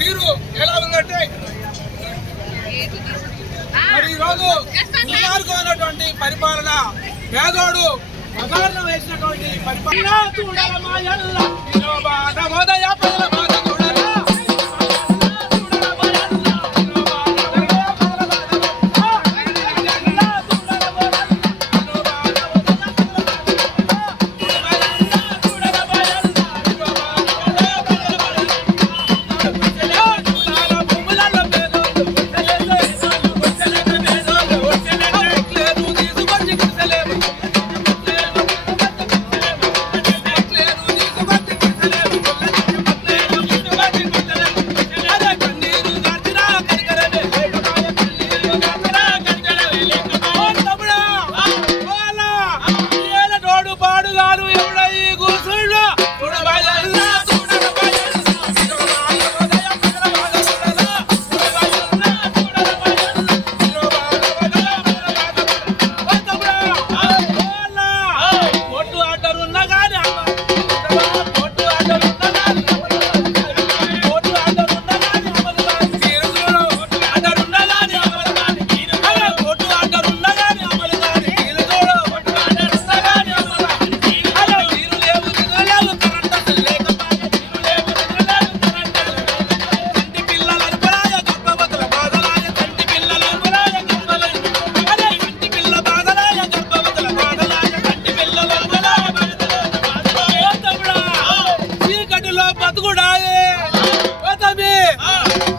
తీరు ఎలా ఉందంటే మరి ఈరోజు దుర్మార్గమైనటువంటి పరిపాలన, పేదోడు ప్రధానం వేసినటువంటి పరిపాలన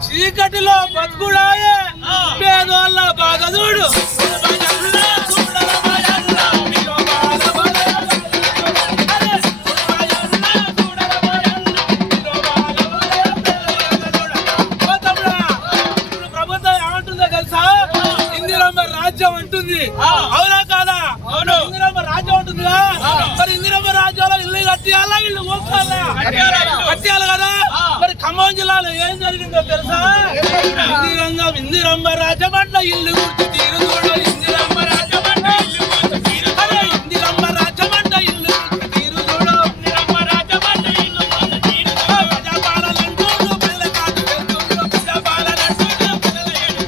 చీకటిలో బతుకుడాయే పేదోళ్ళ బాధ చూడు. ప్రభుత్వం ఏమంటుందో తెలుసా? ఇందిరమ్మ రాజ్యం అంటుంది, అవునా కాదా? ఇందిరమ్మ రాజ్యం ఉంటుందిగా, మరి ఇందిరమ్మ రాజ్యంలో ఇల్లు కట్టియాలా, ఇల్లు కొనుక్కోవాలా? కట్టియాలి కదా. మరి ఖమ్మం జిల్లాలో ఏం జరిగిందో తెలుసా? ఇందిరమ్మ రాజ్యం అంట ఇల్లు గుర్తు తీరు చూడు. ఇందిరమ్మ రాజ్యం అంట ఇల్లు గుర్తు తీరు చూడు. ఇందిరమ్మ రాజ్యం అంట ఇల్లు గుర్తు తీరు చూడు. ఇందిరమ్మ రాజ్యం అంట ఇల్లు గుర్తు తీరు చూడు. ప్రజాపాలనంటూ పిల్లల కాదు వెళ్తుండ్రు, ప్రజాపాలనంటూ పిల్లల ఏడు.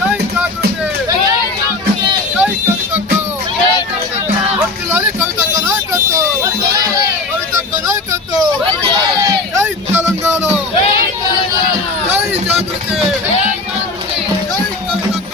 జై జాగృతి, జై కవితక్క, వర్ధిల్లాలి కవితక్క నాయకత్వం, కవితక్క నాయకత్వం. జై తెలంగాణ, జై జాగృతి, జై కవితక్క.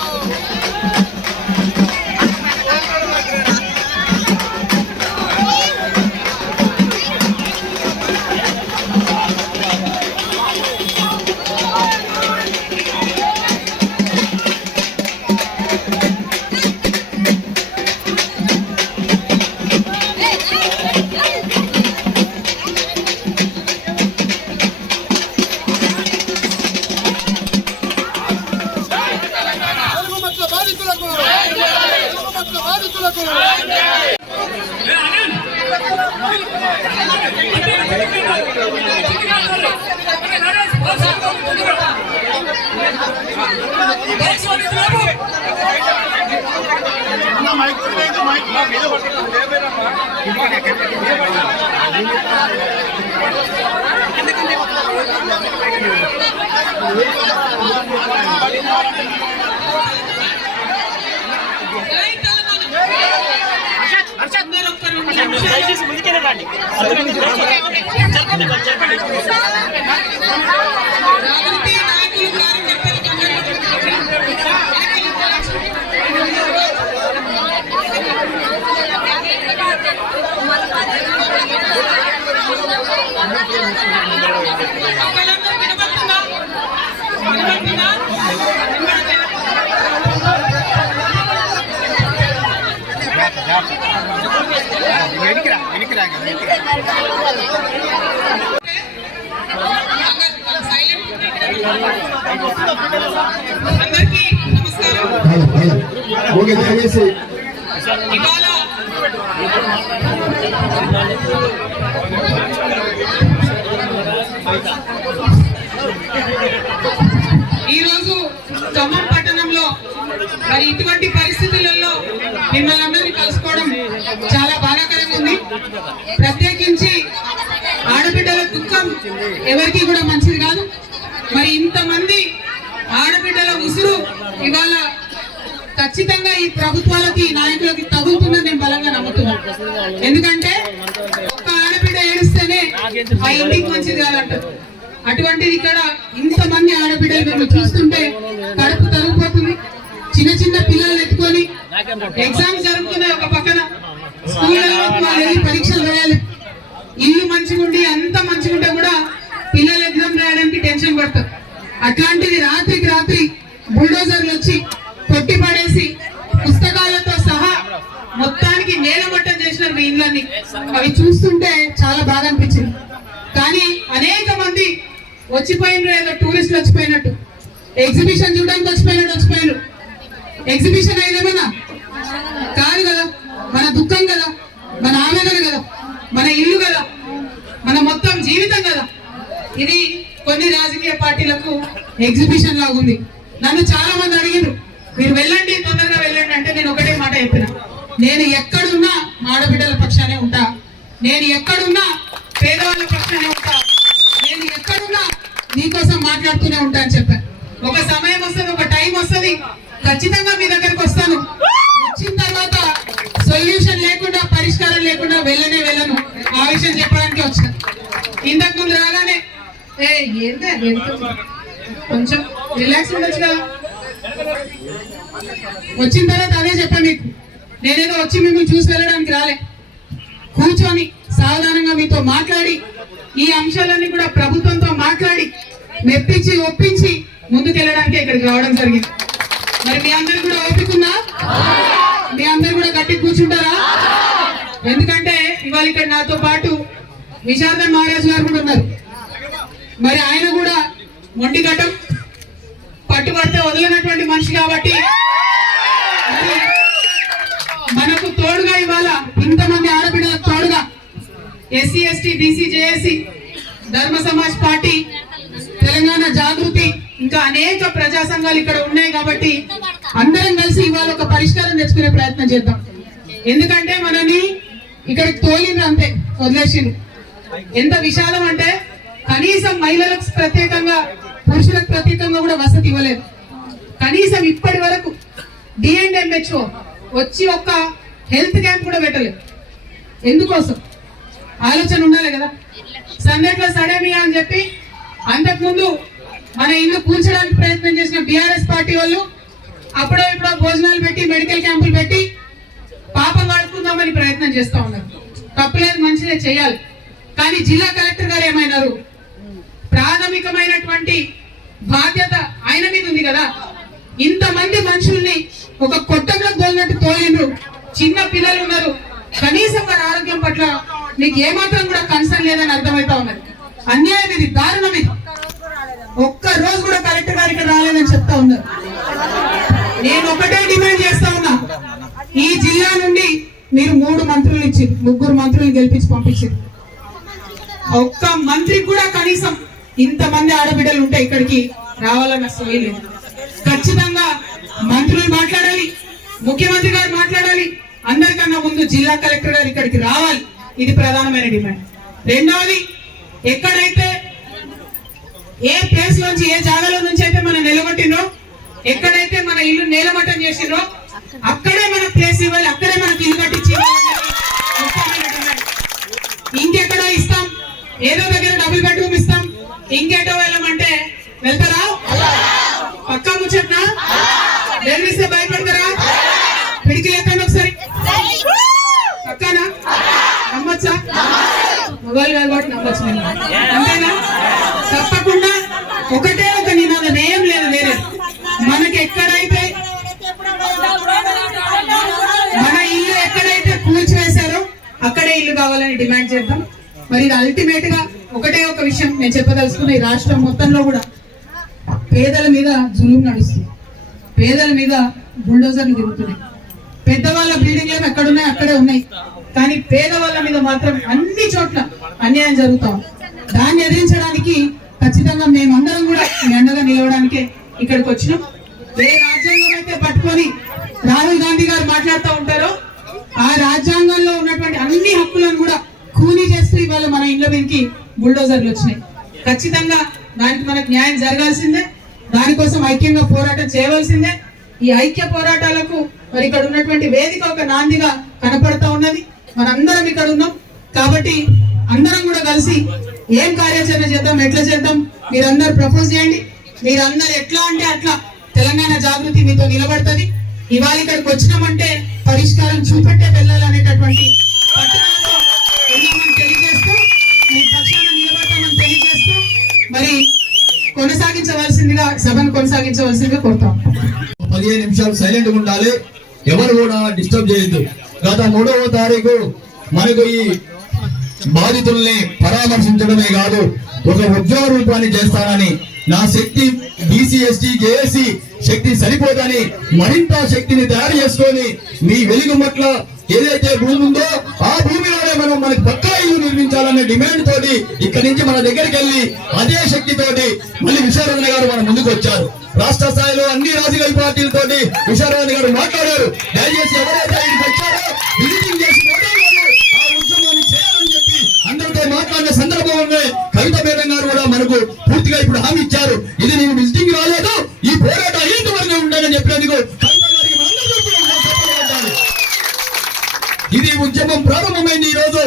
అందరికీ నమస్కారం. ఈరోజు ఖమ్మం పట్టణంలో మరి ఇటువంటి పరిస్థితులలో మిమ్మల్ని అందరినీ కలుసుకోవడం చాలా బాధాకరంగా ఉంది. ప్రత్యేకించి ఆడబిడ్డల దుఃఖం ఎవరికి కూడా మంచిది కాదు. మరి ఇంతమంది ఆడబిడ్డల ఉసురు ఇవాళ ఖచ్చితంగా ఈ ప్రభుత్వాలకి నాయకులకి తగులుతుందని నేను బలంగా నమ్ముతున్నాను. ఎందుకంటే ఒక్క ఆడబిడ్డ ఏడిస్తేనే ఆ ఇంటికి మంచిది కాదంటారు. అటువంటిది ఇక్కడ ఇంతమంది ఆడబిడ్డలు మేము చూస్తుంటే కడుపు తరిగిపోతుంది. చిన్న చిన్న పిల్లలు ఎత్తుకొని ఎగ్జామ్స్ జరుగుతున్నాయి, ఒక పక్కన స్కూళ్ళలో వాళ్ళు వెళ్ళి పరీక్షలు రాయాలి. ఇల్లు మంచిగుండి అంత మంచిగుంటే కూడా పిల్లలు ఎగ్జామ్ రాయడానికి టెన్షన్ పడతారు. అట్లాంటిది రాత్రికి రాత్రి బుల్డోజర్లు వచ్చి కొట్టి పడేసి పుస్తకాలతో సహా మొత్తానికి నేలమట్టం చేసినారు మీ ఇళ్ళని. అవి చూస్తుంటే చాలా బాగా అనిపించింది. కానీ అనేక మంది వచ్చిపోయినారు, ఏదో టూరిస్టులు వచ్చిపోయినట్టు, ఎగ్జిబిషన్ చూడడానికి వచ్చిపోయినారు. ఎగ్జిబిషన్ అయిదేమన్నా కాదు కదా, మన దుఃఖం కదా, మన ఆవేదన కదా, మన ఇల్లు కదా, మన మొత్తం జీవితం కదా. ఇది కొన్ని రాజకీయ పార్టీలకు ఎగ్జిబిషన్ లాగా ఉంది. నన్ను చాలా మంది అడిగారు, మీరు వెళ్ళండి, తొందరగా వెళ్ళండి అంటే నేను ఒకటే మాట చెప్పిన, నేను ఎక్కడున్నా ఆడబిడ్డల పక్షానే ఉంటా, నేను ఎక్కడున్నా పేదవాళ్ళ పక్షానే ఉంటా, నేను ఎక్కడున్నా నీకోసం మాట్లాడుతూనే ఉంటా అని చెప్పాను. ఒక సమయం వస్తుంది, ఒక టైం వస్తుంది, ఖచ్చితంగా మీ దగ్గరకు వస్తాను. వచ్చిన తర్వాత సొల్యూషన్ లేకుండా, పరిష్కారం లేకుండా వెళ్ళను. ఆ విషయం చెప్పడానికి వచ్చిన. ఇంతకు ముందు రాగానే కొంచెం రిలాక్స్ ఉండొచ్చు కదా. వచ్చిన తర్వాత అదే చెప్పాను మీకు, నేనేదో వచ్చి మిమ్మల్ని చూసి వెళ్ళడానికి రాలే. కూర్చొని సావధానంగా మీతో మాట్లాడి ఈ అంశాలన్నీ కూడా ప్రభుత్వంతో మాట్లాడి మెప్పించి ఒప్పించి ముందుకెళ్ళడానికి ఇక్కడికి రావడం జరిగింది. మరి మీ అందరు కూడా ఓపికన్నా, మీ అందరు కూడా గట్టి కూర్చుంటారా? ఎందుకంటే ఇవాళ ఇక్కడ నాతో పాటు విశారద మహారాజ్ గారు కూడా ఉన్నారు. మరి ఆయన కూడా మొండిగడ్డం, పట్టుబడితే వదిలినటువంటి మనిషి కాబట్టి మనకు తోడుగా ఇవాళ ఇంతమంది ఆడబిడ్డలకు తోడుగా ఎస్సీ ఎస్టీ బీసీ జేఏసీ ధర్మ సమాజ్ పార్టీ, తెలంగాణ జాగృతి, ఇంకా అనేక ప్రజా సంఘాలు ఇక్కడ ఉన్నాయి. కాబట్టి అందరం కలిసి ఇవాళ ఒక పరిష్కారం తెచ్చుకునే ప్రయత్నం చేద్దాం. ఎందుకంటే మనని ఇక్కడికి తోలింది అంతే, వదిలేసింది. ఎంత విశాలం అంటే కనీసం మహిళలకు ప్రత్యేకంగా, పురుషులకు ప్రత్యేకంగా కూడా వసతి ఇవ్వలేదు. కనీసం ఇప్పటి వరకు DNMHO వచ్చి ఒక్క హెల్త్ క్యాంప్ కూడా పెట్టలేదు. ఎందుకోసం ఆలోచన ఉండాలి కదా. సందట్లో సడేమియా అని చెప్పి అంతకుముందు మన ఇల్లు కూల్చడానికి ప్రయత్నం చేసిన BRS పార్టీ వాళ్ళు అప్పుడో ఇప్పుడో భోజనాలు పెట్టి, మెడికల్ క్యాంపులు పెట్టి పాపం కడుక్కుందామని ప్రయత్నం చేస్తా ఉన్నారు. తప్పులేదు, మంచిదే, చేయాలి. కానీ జిల్లా కలెక్టర్ గారు ఏమైనారు, ప్రాథమికమైనటువంటి బాధ్యత ఆయన మీద ఉంది కదా. ఇంతమంది మనుషుల్ని ఒక కొట్టంలో తోలినట్టు తోలిండ్రు. చిన్న పిల్లలు ఉన్నారు, కనీసం వారి ఆరోగ్యం పట్ల నీకు ఏమాత్రం కూడా కన్సర్న్ లేదని అర్థమవుతా ఉన్నది. అన్యాయం ఇది, దారుణం ఇది. ఒక్క రోజు కూడా కలెక్టర్ గారు ఇక్కడ రాలేదని చెప్తా ఉన్నారు. నేను ఒకటే డిమాండ్ చేస్తా ఉన్నా, ఈ జిల్లా నుండి మీరు 3 మంత్రులు ఇచ్చి 3 మంత్రులు గెలిపించి పంపించారు. ఒక్క మంత్రికి కూడా కనీసం ఇంతమంది ఆడబిడ్డలు ఉంటే ఇక్కడికి రావాలని అసలు లేదు. ఖచ్చితంగా మంత్రులు మాట్లాడాలి, ముఖ్యమంత్రి గారు మాట్లాడాలి, అందరికన్నా ముందు జిల్లా కలెక్టర్ గారు ఇక్కడికి రావాలి. ఇది ప్రధానమైన డిమాండ్. రెండవది, ఎక్కడైతే ఏ ప్లేస్ నుంచి, ఏ జాగాలో నుంచి అయితే మనం నిలబట్టినో, ఎక్కడైతే మన ఇల్లు నేలమట్టం చేసినో అక్కడే మనకు ప్లేస్ ఇవ్వాలి, అక్కడే మనకు ఇల్లు కట్టించి ఇంకెక్కడో ఇస్తాం, ఏదో దగ్గర డబుల్ బెడ్రూమ్ ఇస్తాం, ఇంకేటో వెళ్ళమంటే వెళ్తారా? పక్కా ముచ్చట్నా? బెదిరిస్తే భయపడతారా? పిడికి లేకండి ఒకసారి. పక్కానా? నమ్మచ్చా? మొబైల్ కాబట్టి నమ్మచ్చు. అంతేనా? తప్పకుండా ఒకటే ఒక నినాదం, ఏం లేదు వేరే. మనకి ఎక్కడైతే మన ఇల్లు ఎక్కడైతే కూల్చివేశారో అక్కడే ఇల్లు కావాలని డిమాండ్ చేద్దాం. మరి ఇది అల్టిమేట్ గా ఒకటే ఒక విషయం నేను చెప్పదలుచుకున్న, ఈ రాష్ట్రం మొత్తంలో కూడా పేదల మీద జులుం నడుస్తుంది, పేదల మీద బుల్డోజర్లు తిరుగుతున్నాయి. పెద్దవాళ్ళ బిల్డింగ్ ఏమో ఎక్కడున్నాయి అక్కడే ఉన్నాయి, కానీ పేదవాళ్ళ మీద మాత్రం అన్ని చోట్ల అన్యాయం జరుగుతాం. దాన్ని ఎదిరించడానికి ఖచ్చితంగా మేమందరం కూడా మీ అండగా నిలవడానికే ఇక్కడికి వచ్చినాం. ఏ రాజ్యాంగం అయితే పట్టుకొని రాహుల్ గాంధీ గారు మాట్లాడుతూ ఉంటారో ఆ రాజ్యాంగంలో ఉన్నటువంటి అన్ని హక్కులను కూడా ఖూనీ చేస్తూ ఇవాళ మన ఇళ్ళ మీదకి బుల్డోజర్లు వచ్చినాయి. ఖచ్చితంగా దానికి మనకు న్యాయం జరగాల్సిందే. దానికోసం ఐక్యంగా పోరాటం చేయవలసిందే. ఈ ఐక్య పోరాటాలకు మరి ఇక్కడ ఉన్నటువంటి వేదిక ఒక నాందిగా కనపడతా ఉన్నది. మనందరం ఇక్కడ ఉన్నాం కాబట్టి అందరం కూడా కలిసి ఏం కార్యాచరణ చేద్దాం, ఎట్లా చేద్దాం మీరందరూ ప్రపోజ్ చేయండి. మీరందరూ ఎట్లా అంటే అట్లా తెలంగాణ జాగృతి మీతో నిలబడుతుంది. ఇవాళ ఇక్కడికి వచ్చినామంటే పరిష్కారం చూపెట్టే వెళ్ళాలనేటటువంటి పట్టుదలతో ఉన్నామని తెలియజేస్తూ మీ పక్షాన నిలబడతామని తెలియజేస్తూ మరి కొనసాగించవలసిందిగా సభను కొనసాగించవలసిందిగా కోరుతాం. 15 నిమిషాలు సైలెంట్ గా ఉండాలి, ఎవరు కూడా డిస్టర్బ్ చేయొద్దు. గత 3వ తారీఖు మనకు ఈ బాధితుల్ని పరామర్శించడమే కాదు ఒక ఉద్యోగ రూపాన్ని చేస్తానని, నా శక్తి బీసీ ఎస్టీ జేఏసీ శక్తి సరిపోదని మరింత శక్తిని తయారు చేసుకొని మీ వెలుగు పట్ల ఏదైతే భూమి ఉందో ఆ భూమిలోనే మనం మనకి పక్కా ఇల్లు నిర్మించాలనే డిమాండ్ తోటి ఇక్కడి నుంచి మన దగ్గరికి వెళ్ళి అదే శక్తితోటి మళ్ళీ విశారణ గారు మన ముందుకు వచ్చారు. రాష్ట్ర స్థాయిలో అన్ని రాజకీయ పార్టీలతోటి విశారణ గారు మాట్లాడారు. దయచేసి ఎవరైతే ఇక్కడికి వచ్చారో విజిటింగ్ చేసి ఆ ఉద్యమాన్ని చేయాలని చెప్పి అందరితో మాట్లాడిన సందర్భం ఉన్నాయి. కవిత మేడం గారు కూడా మనకు పూర్తిగా ఇప్పుడు హామీ ఇచ్చారు. ఇది నేను విజిటింగ్ రాలేదు, ఈ పోరాటం అయ్యేంత వరకు ఉంటానని చెప్పినందుకు కవిత గారికి మనందరూ కూడా చెప్పాలి. ఇది ఉద్యమం ప్రారంభమైంది. ఈ రోజు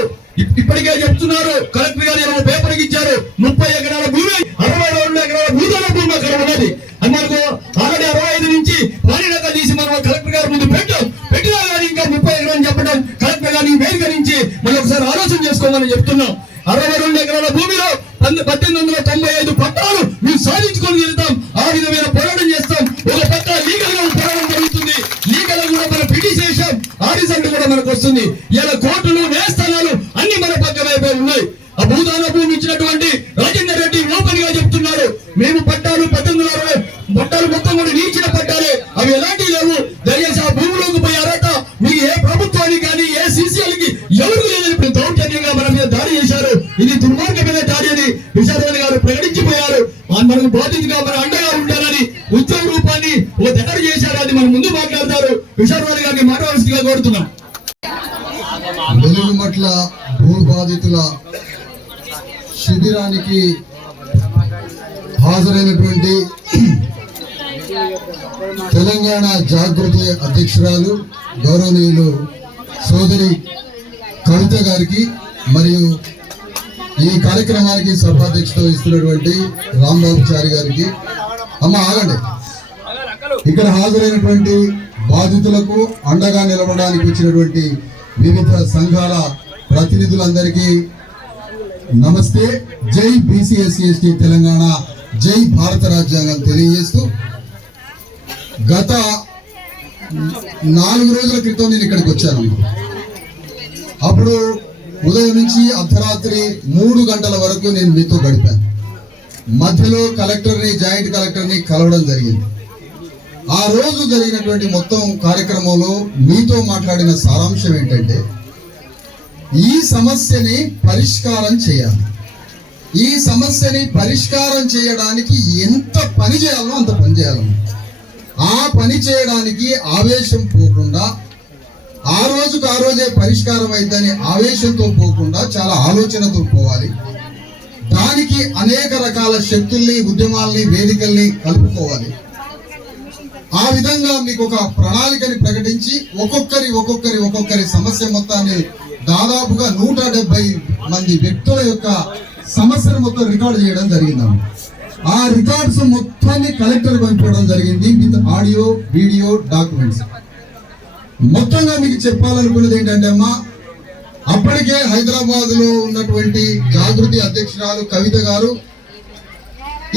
ఇప్పటికే చెప్తున్నారు, కలెక్టర్ గారు పేపర్కి ఇచ్చారు 30 ఎకరాల భూమి, 62 ఎకరాల భూదాన భూమి అక్కడ ఉన్నది. అది మనకు ఆల్రెడీ 65 నుంచి పాలినక తీసి మనం కలెక్టర్ గారి ముందు పెట్టినా కానీ ఇంకా 30 ఎకరాలు చెప్పడం కలెక్టర్ గారిని వేదిక నుంచి మళ్ళీ ఒకసారి ఆలోచన చేసుకోమని చెప్తున్నాం. 62 ఎకరాల భూమిలో 1895 పట్టాలు మేము సాధించుకొని వెళ్తాం. ఆ విధమైన పోరాటం చేస్తాం. ఒక పక్క లీగల్ గా పోరాటం జరుగుతుంది, లీగల్ కూడా మన పిటిషన్ చేశాం, ఆడిసెంట్ కూడా మనకు వస్తుంది. ఇలా కోర్టులు న్యాయస్థానాలు అన్ని మన పక్క వైపే ఉన్నాయి. ఆ భూదాన భూమి ఇచ్చినటువంటి రాజేందర్ రెడ్డి ఓపెన్ గా చెప్తున్నారు, మేము పట్టాలు 1860 పట్టాలు మొత్తం కూడా నీచిన పట్టాలే, అవి ఎలాంటివి లేవు. దయచేసి ఆ భూమిలోకి పోయి అర్హత మీకు ఏ ప్రభుత్వానికి కానీ ఏ సీసీఎల్కి ఎవరు లేదని దౌర్జన్యంగా మన మీద దాడి చేశారు. ఇది దుర్మార్గమైన దాడి అని విశారణ గారు ప్రకటించిపోయారు. మనకు బాధితుగా మన అండగా ఉంటారని ఉద్యోగ రూపాన్ని ఒక దగ్గర చేశారు. అది మన ముందు మాట్లాడతారు. విశారణ గారిని మాట్లాడాల్సిందిగా కోరుతున్నాం. వెలుగుమట్ల భూ బాధితుల శిబిరానికి హాజరైనటువంటి తెలంగాణ జాగృతి అధ్యక్షురాలు గౌరవనీయులు సోదరి కవిత గారికి మరియు ఈ కార్యక్రమానికి సభాధ్యక్షత ఇస్తున్నటువంటి రాంబాబు చారి గారికి, అమ్మ ఆగండి, ఇక్కడ హాజరైనటువంటి బాధితులకు అండగా నిలబడడానికి వచ్చినటువంటి వివిధ సంఘాల ప్రతినిధులందరికీ నమస్తే. జై బీసీ ఎస్సీ ఎస్టీ తెలంగాణ, జై భారత రాజ్యాంగం తెలియజేస్తూ గత 4 రోజుల క్రితం నేను ఇక్కడికి వచ్చాను. అప్పుడు ఉదయం నుంచి అర్ధరాత్రి 3 గంటల వరకు నేను మీతో గడిపాను. మధ్యలో కలెక్టర్ని, జాయింట్ కలెక్టర్ని కలవడం జరిగింది. ఆ రోజు జరిగినటువంటి మొత్తం కార్యక్రమంలో మీతో మాట్లాడిన సారాంశం ఏంటంటే, ఈ సమస్యని పరిష్కారం చేయాలి. ఈ సమస్యని పరిష్కారం చేయడానికి ఎంత పని చేయాలో అంత పని చేయాలి. ఆ పని చేయడానికి ఆవేశం పోకుండా, ఆ రోజుకు ఆ రోజే పరిష్కారం అయిద్దని ఆవేశంతో పోకుండా చాలా ఆలోచనతో పోవాలి. దానికి అనేక రకాల శక్తుల్ని, ఉద్యమాల్ని, వేదికల్ని కలుపుకోవాలి. ఆ విధంగా మీకు ఒక ప్రణాళికని ప్రకటించి ఒక్కొక్కరి సమస్య మొత్తాన్ని దాదాపుగా 170 మంది వ్యక్తుల యొక్క సమస్యను మొత్తం రికార్డు చేయడం జరిగింది. ఆ రికార్డ్స్ మొత్తాన్ని కలెక్టర్ పంపించడం జరిగింది విత్ ఆడియో, వీడియో, డాక్యుమెంట్స్. మొత్తంగా మీకు చెప్పాలనుకున్నది ఏంటంటే అమ్మా, అప్పటికే హైదరాబాద్ లో ఉన్నటువంటి జాగృతి అధ్యక్షురాలు కవిత గారు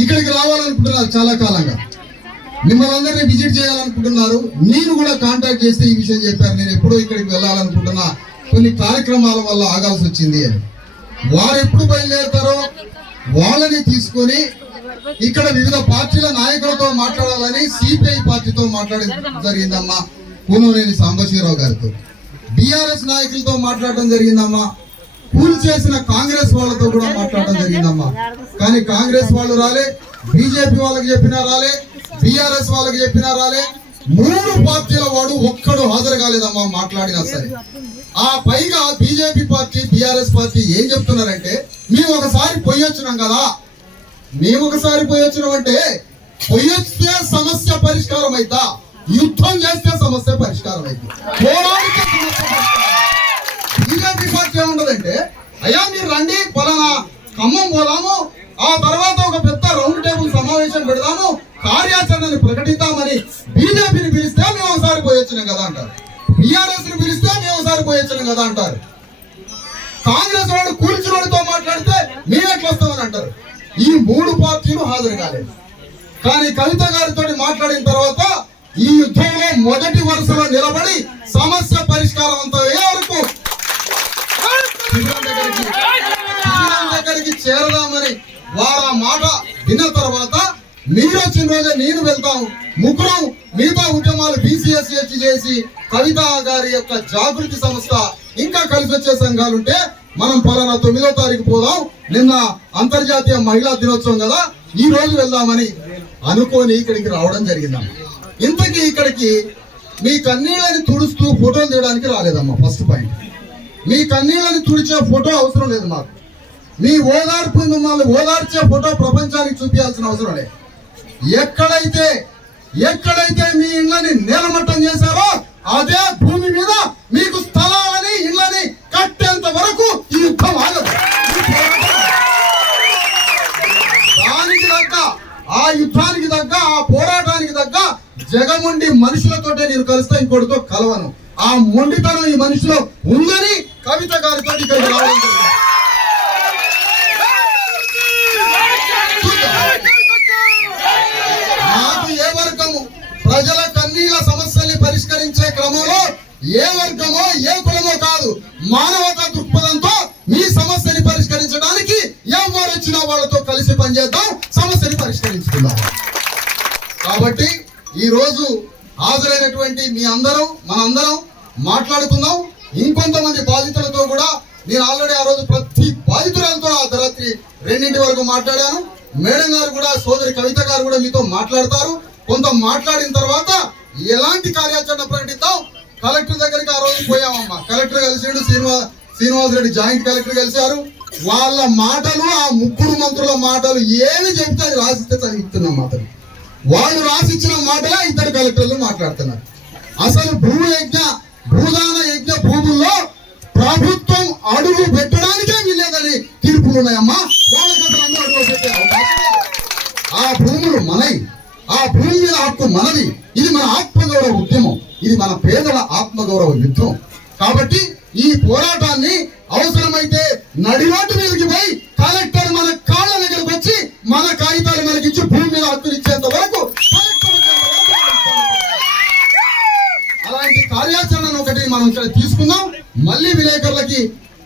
ఇక్కడికి రావాలనుకుంటున్నారు. చాలా కాలంగా మిమ్మల్ని అందరినీ విజిట్ చేయాలనుకుంటున్నారు. నేను కూడా కాంటాక్ట్ చేస్తే ఈ విషయం చెప్పారు, నేను ఎప్పుడో ఇక్కడికి వెళ్ళాలనుకుంటున్నా, కొన్ని కార్యక్రమాల వల్ల ఆగాల్సి వచ్చింది అని. వారు ఎప్పుడు బయలుదేరుతారో వాళ్ళని తీసుకొని ఇక్కడ వివిధ పార్టీల నాయకులతో మాట్లాడాలని సిపిఐ పార్టీతో మాట్లాడడం జరిగిందమ్మా, కూనూనేని సాంబశివరావు గారితో. బీఆర్ఎస్ నాయకులతో మాట్లాడడం జరిగిందమ్మా, కూల్ చేసిన కాంగ్రెస్ వాళ్ళతో కూడా మాట్లాడడం జరిగిందమ్మా. కానీ కాంగ్రెస్ వాళ్ళు రాలే, బీజేపీ వాళ్ళకి చెప్పినా రాలే, బీఆర్ఎస్ వాళ్ళకి చెప్పినా రాలే. 3 పార్టీల వాడు ఒక్కడు హాజరు కాలేదమ్మా మాట్లాడినా సరే. ఆ పైగా బీజేపీ పార్టీ, బీఆర్ఎస్ పార్టీ ఏం చెప్తున్నారంటే, మేము ఒకసారి పోయొచ్చినాం కదా, మేము ఒకసారి పోయి వచ్చినామంటే పోయొస్తే సమస్య పరిష్కారం అవుతా, యుద్ధం చేస్తే సమస్య పరిష్కారం అవుతుంది, పోరాడితే సమస్య పరిష్కారం. బీజేపీ పార్టీ ఏముండదంటే అయ్యా మీరు రండి పలానా ఖమ్మం పోదాము, ఆ తర్వాత ఒక పెద్ద రౌండ్ టేబుల్ సమావేశం పెడదాము, కార్యాచరణని ప్రకటిద్దామని బీజేపీని పిలిస్తే మేము ఒకసారి పోయి వచ్చినాం కదా అంటారు, టిఆర్ఎస్ ని పిలిస్తే మేము ఒకసారి పోయి వచ్చినాం కదా అంటారు, కాంగ్రెస్ వాడు కూల్చినోడితో మాట్లాడితే మేము ఎట్లా వస్తామని అంటారు. ఈ మూడు పార్టీలు హాజరు కాలేదు. కానీ కవిత గారితో మాట్లాడిన తర్వాత ఈ యుద్ధంలో మొదటి వరుసలో నిలబడి సమస్య పరిష్కారం అంతా అయ్యే వరకు దగ్గరికి చేరదామని వారు ఆ మాట విన్న తర్వాత మీరు వచ్చిన రోజే నేను వెళ్తాం, ముగ్గురం మిగతా ఉద్యమాలు BCSH చేసి కవిత గారి యొక్క జాగృతి సంస్థ ఇంకా కలిసి వచ్చే సంఘాలు ఉంటే మనం పలానా 9వ తారీఖు పోదాం, నిన్న అంతర్జాతీయ మహిళా దినోత్సవం కదా ఈ రోజు వెళ్దామని అనుకోని ఇక్కడికి రావడం జరిగిందమ్మ. ఇంతకీ ఇక్కడికి మీ కన్నీళ్ళని తుడుస్తూ ఫోటోలు తీయడానికి రాలేదమ్మా. ఫస్ట్ పాయింట్, మీ కన్నీళ్ళని తుడిచే ఫోటో అవసరం లేదు మాకు. మీ ఓదార్పు మిమ్మల్ని ఓదార్చే ఫోటో ప్రపంచానికి చూపించాల్సిన అవసరం లేదు. ఎక్కడైతే మీ ఇళ్ళని నేలమట్టం చేశారో అదే భూమి మీద మీకు స్థలాలని ఇళ్ళని కట్టేంత వరకు ఈ యుద్ధం ఆగదు. దానికి తగ్గ ఆ యుద్ధానికి తగ్గ ఆ పోరాటానికి తగ్గ జగముండి మనుషులతోటే నేను కలుస్తా, ఇంకోటితో కలవను. ఆ మొండితనం ఈ మనిషిలో ఉందని కవిత గారితో ఇక్కడికి రావడం జరిగింది. నాకు ఏ వర్గము ప్రజల కన్నీళ్ళ సమస్యల్ని పరిష్కరించే క్రమంలో ఏ వర్గమో ఏ కులమో కాదు, మానవతా దృక్పథంతో మీ సమస్యని పరిష్కరించడానికి ఎవరు వచ్చినా వాళ్ళతో కలిసి పనిచేద్దాం, సమస్యని పరిష్కరించుకుందాం. కాబట్టి ఈ రోజు హాజరైనటువంటి మీ అందరం మనందరం మాట్లాడుకుందాం. ఇంకొంతమంది బాధితులతో కూడా నేను ఆల్రెడీ ఆ రోజు ప్రతి బాధితురాలతో అర్ధరాత్రి 2 వరకు మాట్లాడాను. మేడం గారు కూడా సోదరి కవిత గారు కూడా మీతో మాట్లాడతారు. కొంత మాట్లాడిన తర్వాత ఎలాంటి కార్యాచరణ ప్రకటిద్దాం. కలెక్టర్ దగ్గరికి ఆ రోజు పోయామమ్మా. కలెక్టర్ కలిసాడు, శ్రీనివాసరెడ్డి జాయింట్ కలెక్టర్ కలిశారు. వాళ్ళ మాటలు ఆ ముగ్గురు మంత్రుల మాటలు ఏమి చెప్తే అది రాసిస్తే చదివిస్తున్నాం మాటలు. వాళ్ళు రాసిచ్చిన మాటలే 2 కలెక్టర్లు మాట్లాడుతున్నారు. అసలు భూదాన యజ్ఞ భూముల్లో ప్రభుత్వం అడుగు పెట్టడానికే వీల్లేదని తీర్పులు ఉన్నాయమ్మా. వాళ్ళకి అసలు అందరూ అడుగు పెట్టే అవకాశం లేదు. ఆ భూములు మనవి, ఆ భూమి మీద హక్కు మనది. ఇది మన ఆత్మగౌరవ ఉద్యమం, ఇది మన పేదల ఆత్మగౌరవ యుద్ధం. కాబట్టి ఈ పోరాటాన్ని అవసరమైతే నడిరోడ్డు మీదకి పోయి కలెక్టర్ మన కాళ్ళ దగ్గరకు వచ్చి మన కాగితాలు మనకిచ్చి భూమి మీద హక్కులు ఇచ్చేంత వరకు అలాంటి కార్యాచరణను ఒకటి మనం ఇక్కడ తీసుకుందాం. మళ్ళీ విలేకరులకి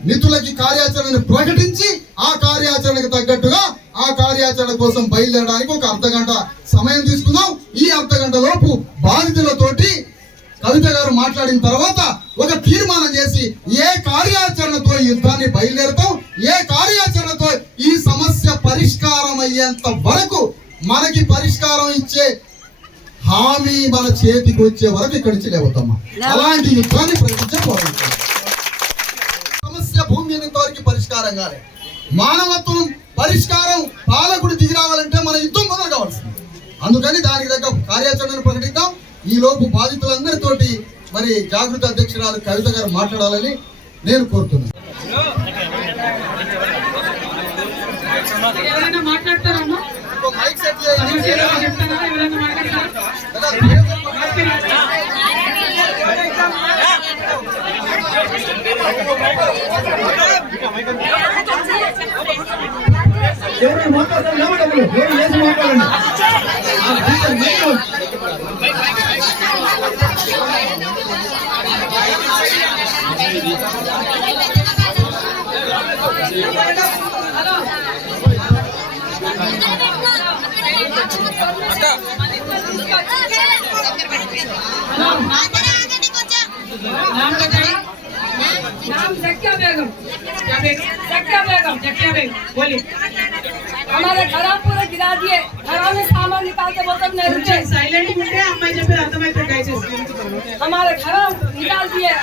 మిత్రులకి కార్యాచరణను ప్రకటించి ఆ కార్యాచరణకు తగ్గట్టుగా ఆ కార్యాచరణ కోసం బయలుదేరడానికి ఒక అర్ధగంట సమయం తీసుకుందాం. ఈ అర్ధగంట లోపు బాధితులతోటి కవిత గారు మాట్లాడిన తర్వాత ఒక తీర్మానం చేసి ఏ కార్యాచరణతో ఈ యుద్ధాన్ని బయలుదేరుతాం, ఏ కార్యాచరణతో ఈ సమస్య పరిష్కారం అయ్యేంత వరకు మనకి పరిష్కారం ఇచ్చే హామీ మన చేతికి వచ్చే వరకు ఇక్కడి నుంచి లేవుతామా. అలాంటి యుద్ధాన్ని ప్రకటించే పోరాడతాం. సమస్య భూమి మీద ఇంతవరకు పరిష్కారం కాలే. మానవత్వం పరిష్కారం పాలకుడు దిగి రావాలంటే మన యుద్ధం మొదలు కావాల్సింది. అందుకని దానికి తగ్గ కార్యాచరణను ప్రకటిద్దాం. ఈ లోపు బాధితులందరితోటి మరి జాగృతి అధ్యక్షురాలు కవిత గారు మాట్లాడాలని నేను కోరుతున్నాను. ఎవరైనా మాట్లాడతారమ్మా? మైక్ సెట్ చేయండి. ఎవరైనా మాట్లాడతారా? ఎవరు మాట్లాడతారు? ఎవరు లేచి మాట్లాడండి. नाम जक्या बेगम, जक्या बेगम बोलिए। हमारे घर पूरा गिरा दिए, घरों में सामान निकालते बोलते नहीं रुके। సైలెంట్ ఉంటే అమ్మాయి చెప్పేది అర్థమైతే దయచేసి हमारे घर निकाल दिए,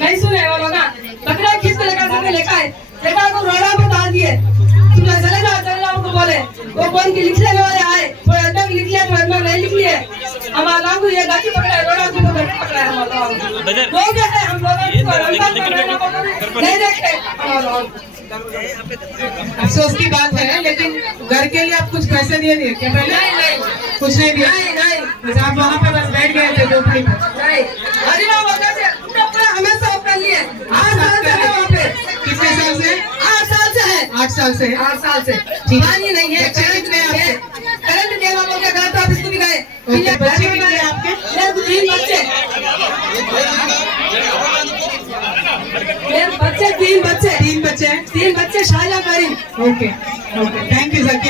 नहीं सुने वो लोग। बकरा खींच के लेकर लेकर आए, देखा तो रोड़ा पर डाल दिए। वो कौन की लिख लेने वाले आए, वो अंदर लिख लिया, तो अंदर नहीं लिख लिए। हमारा नाम को ये गाड़ी पकड़ा है, रोड़ा को पकड़ा है हमारा नाम। वो क्या है, हम लोग नहीं देखते हमारा। अफसोस की बात है, लेकिन घर के लिए आप कुछ पैसे दिए थे क्या पहले? कुछ नहीं दिया? नहीं। आप वहाँ पे बस बैठ गए थे झोपड़ी पे? अरे ना वो कैसे पूरा हमेशा ओपन लिए 8 साल से है वहाँ पे। कितने साल से? 8 साल से है। 8 साल से? 8 साल से ठीक है। पानी नहीं है, करंट नहीं है। करंट देना बोल के गए तो ऑफिस को भी गए। ओके, बच्चे कितने हैं आपके? मेरे 3 बच्चे। मेरे बच्चे 3 बच्चे। 3 बच्चे हैं? 3 बच्चे शाहिला करीम। ఓకే ఓకే థ్యాంక్ యూ సత్య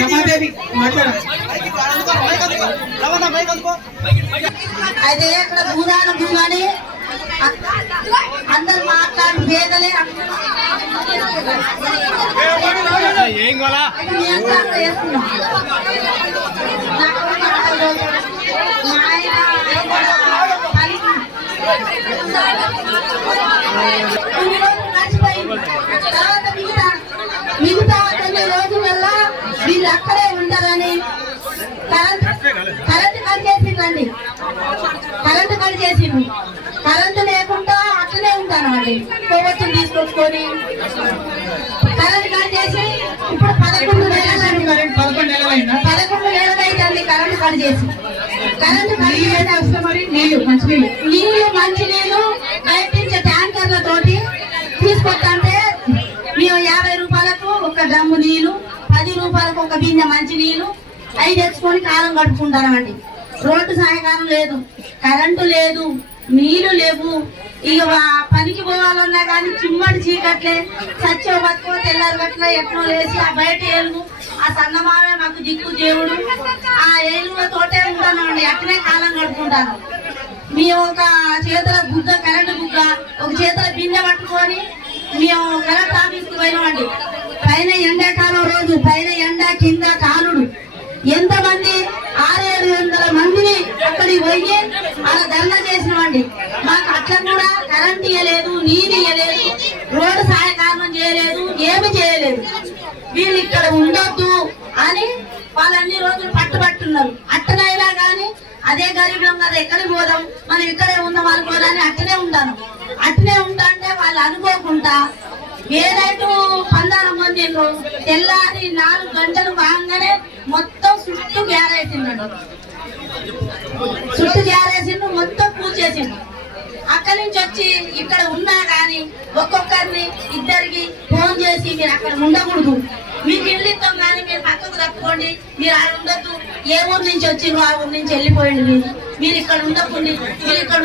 రమాదేవి మాట్లాడండి. అయితే ఇక్కడ భూదాన భూమని అందరు మాట్లాడు పేదలే మిగతా 9 రోజులల్లా వీళ్ళు అక్కడే ఉంటారని కరెంట్ కట్ చేసిందండి. కరెంట్ కట్ చేసిండు. కరెంట్ లేకుండా అట్లనే ఉంటాను అండి. కొవ్వొత్తులు తీసుకొచ్చుకొని కరెంట్ కట్ చేసి ఇప్పుడు 11 నెలలైందా? 11 నెలలైందండి కరెంట్ కట్ చేసి. కరెంట్ కట్ చేసి మరి నీళ్ళు మంచినీళ్ళు బయట నుంచి ట్యాంకర్లతోటి తీసుకొస్తుంటే మేము 50 రూపాయలకు ఒక డ్రమ్ము నీళ్లు, 10 రూపాయలకు ఒక బిందె మంచి నీళ్లు అవి తెచ్చుకొని కాలం గడుపుకుంటామండి. రోడ్డు సహాయకారం లేదు, కరెంటు లేదు, నీళ్లు లేవు. ఇక పనికి పోవాలన్నా కానీ చిమ్మడి చీకట్లే సత్యం బతుకో తెల్లారు గట్ల ఎట్నో లేసి ఆ బయట ఏలుగు ఆ సన్నమావే మాకు దిక్కు దేవుడు. ఆ ఏలుగుతోటే ఉంటామండి, అట్లనే కాలం గడుపుకుంటాను. మేము ఒక చేతుల బుగ్గ కరెంటు బుగ్గ, ఒక చేతుల బిందె పట్టుకొని మేము కలెక్టర్ ఆఫీస్కి పోయినామండి. పైన ఎండాకాలం రోజు పైన ఎండ కింద కాలుడు ఎంతమంది 600-700 మందిని అక్కడికి పోయి అలా ధర్నా చేసినామండి. మాకు అట్లా కూడా కరెంట్ ఇవ్వలేదు, నీరు ఇవ్వలేదు, రోడ్డు సహాయకారణం చేయలేదు, ఏమి చేయలేదు. వీళ్ళు ఇక్కడ ఉండొద్దు అని వాళ్ళన్ని రోజులు పట్టుబట్టున్నారు. అట్టనైనా కానీ అదే గరీబం కదా, ఎక్కడికి పోదాం, మనం ఇక్కడే ఉందాం అనుకోవాలని అట్టనే ఉంటాను. అట్టనే ఉంటా అంటే వాళ్ళు అనుకోకుండా ఏదైతే 14 మంది తెల్లారి 4 గంటలు కాగానే మొత్తం చుట్టూ గ్యారేసిండు. చుట్టూ గ్యారేసిండు, మొత్తం పూచేసిండు. అక్కడి నుంచి వచ్చి ఇక్కడ ఉన్నా కానీ ఒక్కొక్కరిని ఇద్దరికి ఫోన్ చేసి మీరు అక్కడ ఉండకూడదు, మీకు ఇల్లు ఇస్తాం కానీ మీరు పక్కకు తప్పుకోండి, మీరు ఆడ ఉండొద్దు, ఏ ఊరు నుంచి వచ్చిండ్రు ఆ ఊరు నుంచి వెళ్ళిపోయింది, మీరు ఇక్కడ ఉండకండి, మీరు ఇక్కడ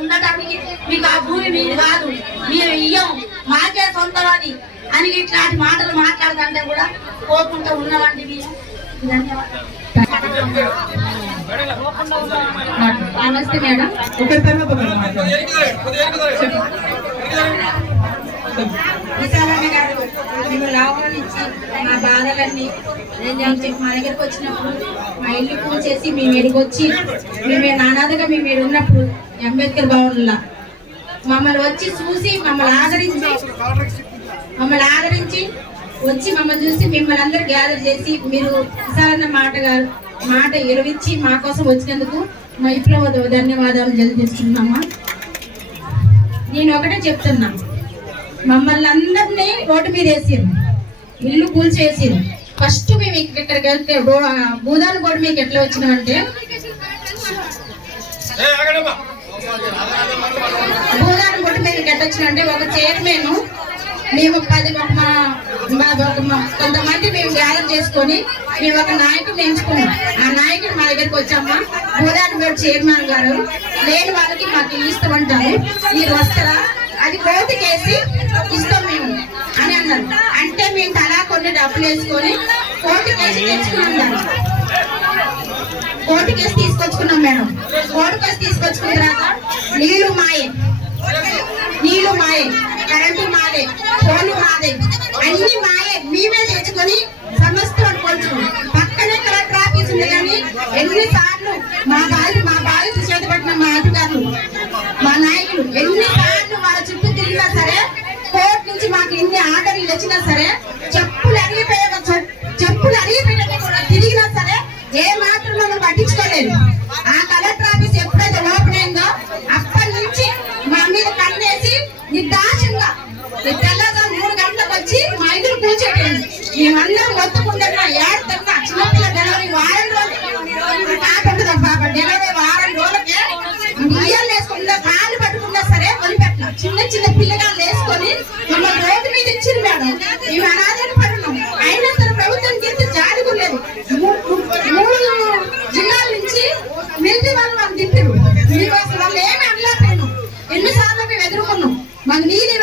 ఉండటానికి మీకు ఆ భూమి మీరు కాదు, మీరు ఇయ్యం, మాకే సొంతం అని అని ఇట్లాంటి మాటలు మాట్లాడుతుంటే కూడా పోకుండా ఉన్నామండి మీరు. నమస్తే మేడం. ఒకరి తర్వాత ఒకరు మాట్లాడండి. విశాలమ్మ గారు మేము లాభాలు ఇచ్చి మా బాధలన్నీ మా దగ్గరకు వచ్చినప్పుడు మా ఇల్లు కూల్చేసి మేము ఎడిగొచ్చి మేమే నానాదగా మేము ఉన్నప్పుడు అంబేద్కర్ భవన్లో మమ్మల్ని వచ్చి చూసి మమ్మల్ని ఆదరించి వచ్చి మమ్మల్ని చూసి మిమ్మల్ని అందరూ గ్యాదర్ చేసి మీరు విశాలన్న మాట ఎరువిచ్చి మా కోసం వచ్చినందుకు మా విప్లవ ధన్యవాదాలు తెలియజేస్తున్నామా. నేను ఒకటే చెప్తున్నా, మమ్మల్ని అందరినీ రోడ్డు మీద వేసారు, ఇల్లు కూల్చేసారు. ఫస్ట్ మేము ఇక్కడికి వెళ్తే భూదాన గోడ మీకు ఎట్లా వచ్చినామంటే భూదాన గోడ మీకు ఎట్లా వచ్చినంటే ఒక చైర్మన్ మేము 10 కొంతమంది మేము గ్యాదర్ చేసుకొని మేము ఒక నాయకుడిని ఎంచుకున్నాం. ఆ నాయకుడు మా దగ్గరికి వచ్చామా, భూదాన గోడ చైర్మన్ గారు లేని వాళ్ళకి మాకు ఇల్లు ఇస్తామంటారు, మీరు వస్తారా, అది కోర్టుకేసి ఇస్తాం మేము అని అన్నారు. అంటే మేము తలా కొన్ని డబ్బులు వేసుకొని కోర్టుకేసి తెచ్చుకున్నాం. కోర్టుకేసి తీసుకొచ్చుకున్నాం మేడం. కోర్టుకేసి తీసుకొచ్చుకున్న తర్వాత నీళ్లు మాయే, కరెంటు మాదే, ఫోన్లు మాదే, అన్ని మాయే. మేమే తెచ్చుకొని సమస్తం కొలుచుకున్నాం. పక్కనే కలెక్టర్ ఆఫీస్ ఉంది కానీ ఎన్నిసార్లు మా బాధ్యత చేతపట్టిన మా అధికారులు మా నాయకులు ఎన్నిసార్లు వాళ్ళ చుట్టూ తిరిగినా సరే, కోర్టు నుంచి మాకు ఎన్ని ఆర్డర్లు వచ్చినా సరే చెప్పులు అరిగిపోయే కొత్తకుండా ఏడుతున్నా చిన్నపిల్ల డెలివరీ వారం రోజులు పాప ఉంటుంది పాప డెలివరీ వారం రోజులకే బియ్యాలు వేసుకుంటా కాళ్ళు పట్టుకున్నా సరే వదిలిపెట్టినా చిన్న చిన్న పిల్లగాళ్ళు వేసుకొని మమ్మల్ని రోడ్డు మీద ఇచ్చింది మేడం. మేము అనాథని పడినాం. అయినా సరే ప్రభుత్వం చేస్తే జాడుకోలేదు. 3 జిల్లాల నుంచి మిలిటరీ వాళ్ళు మాకు తిప్పారు. మీరు అసలు వాళ్ళు ఏమి అనలేకపోయాను. ఎన్నిసార్లు మేము ఎదుర్కొన్నాం. మాకు నీళ్ళు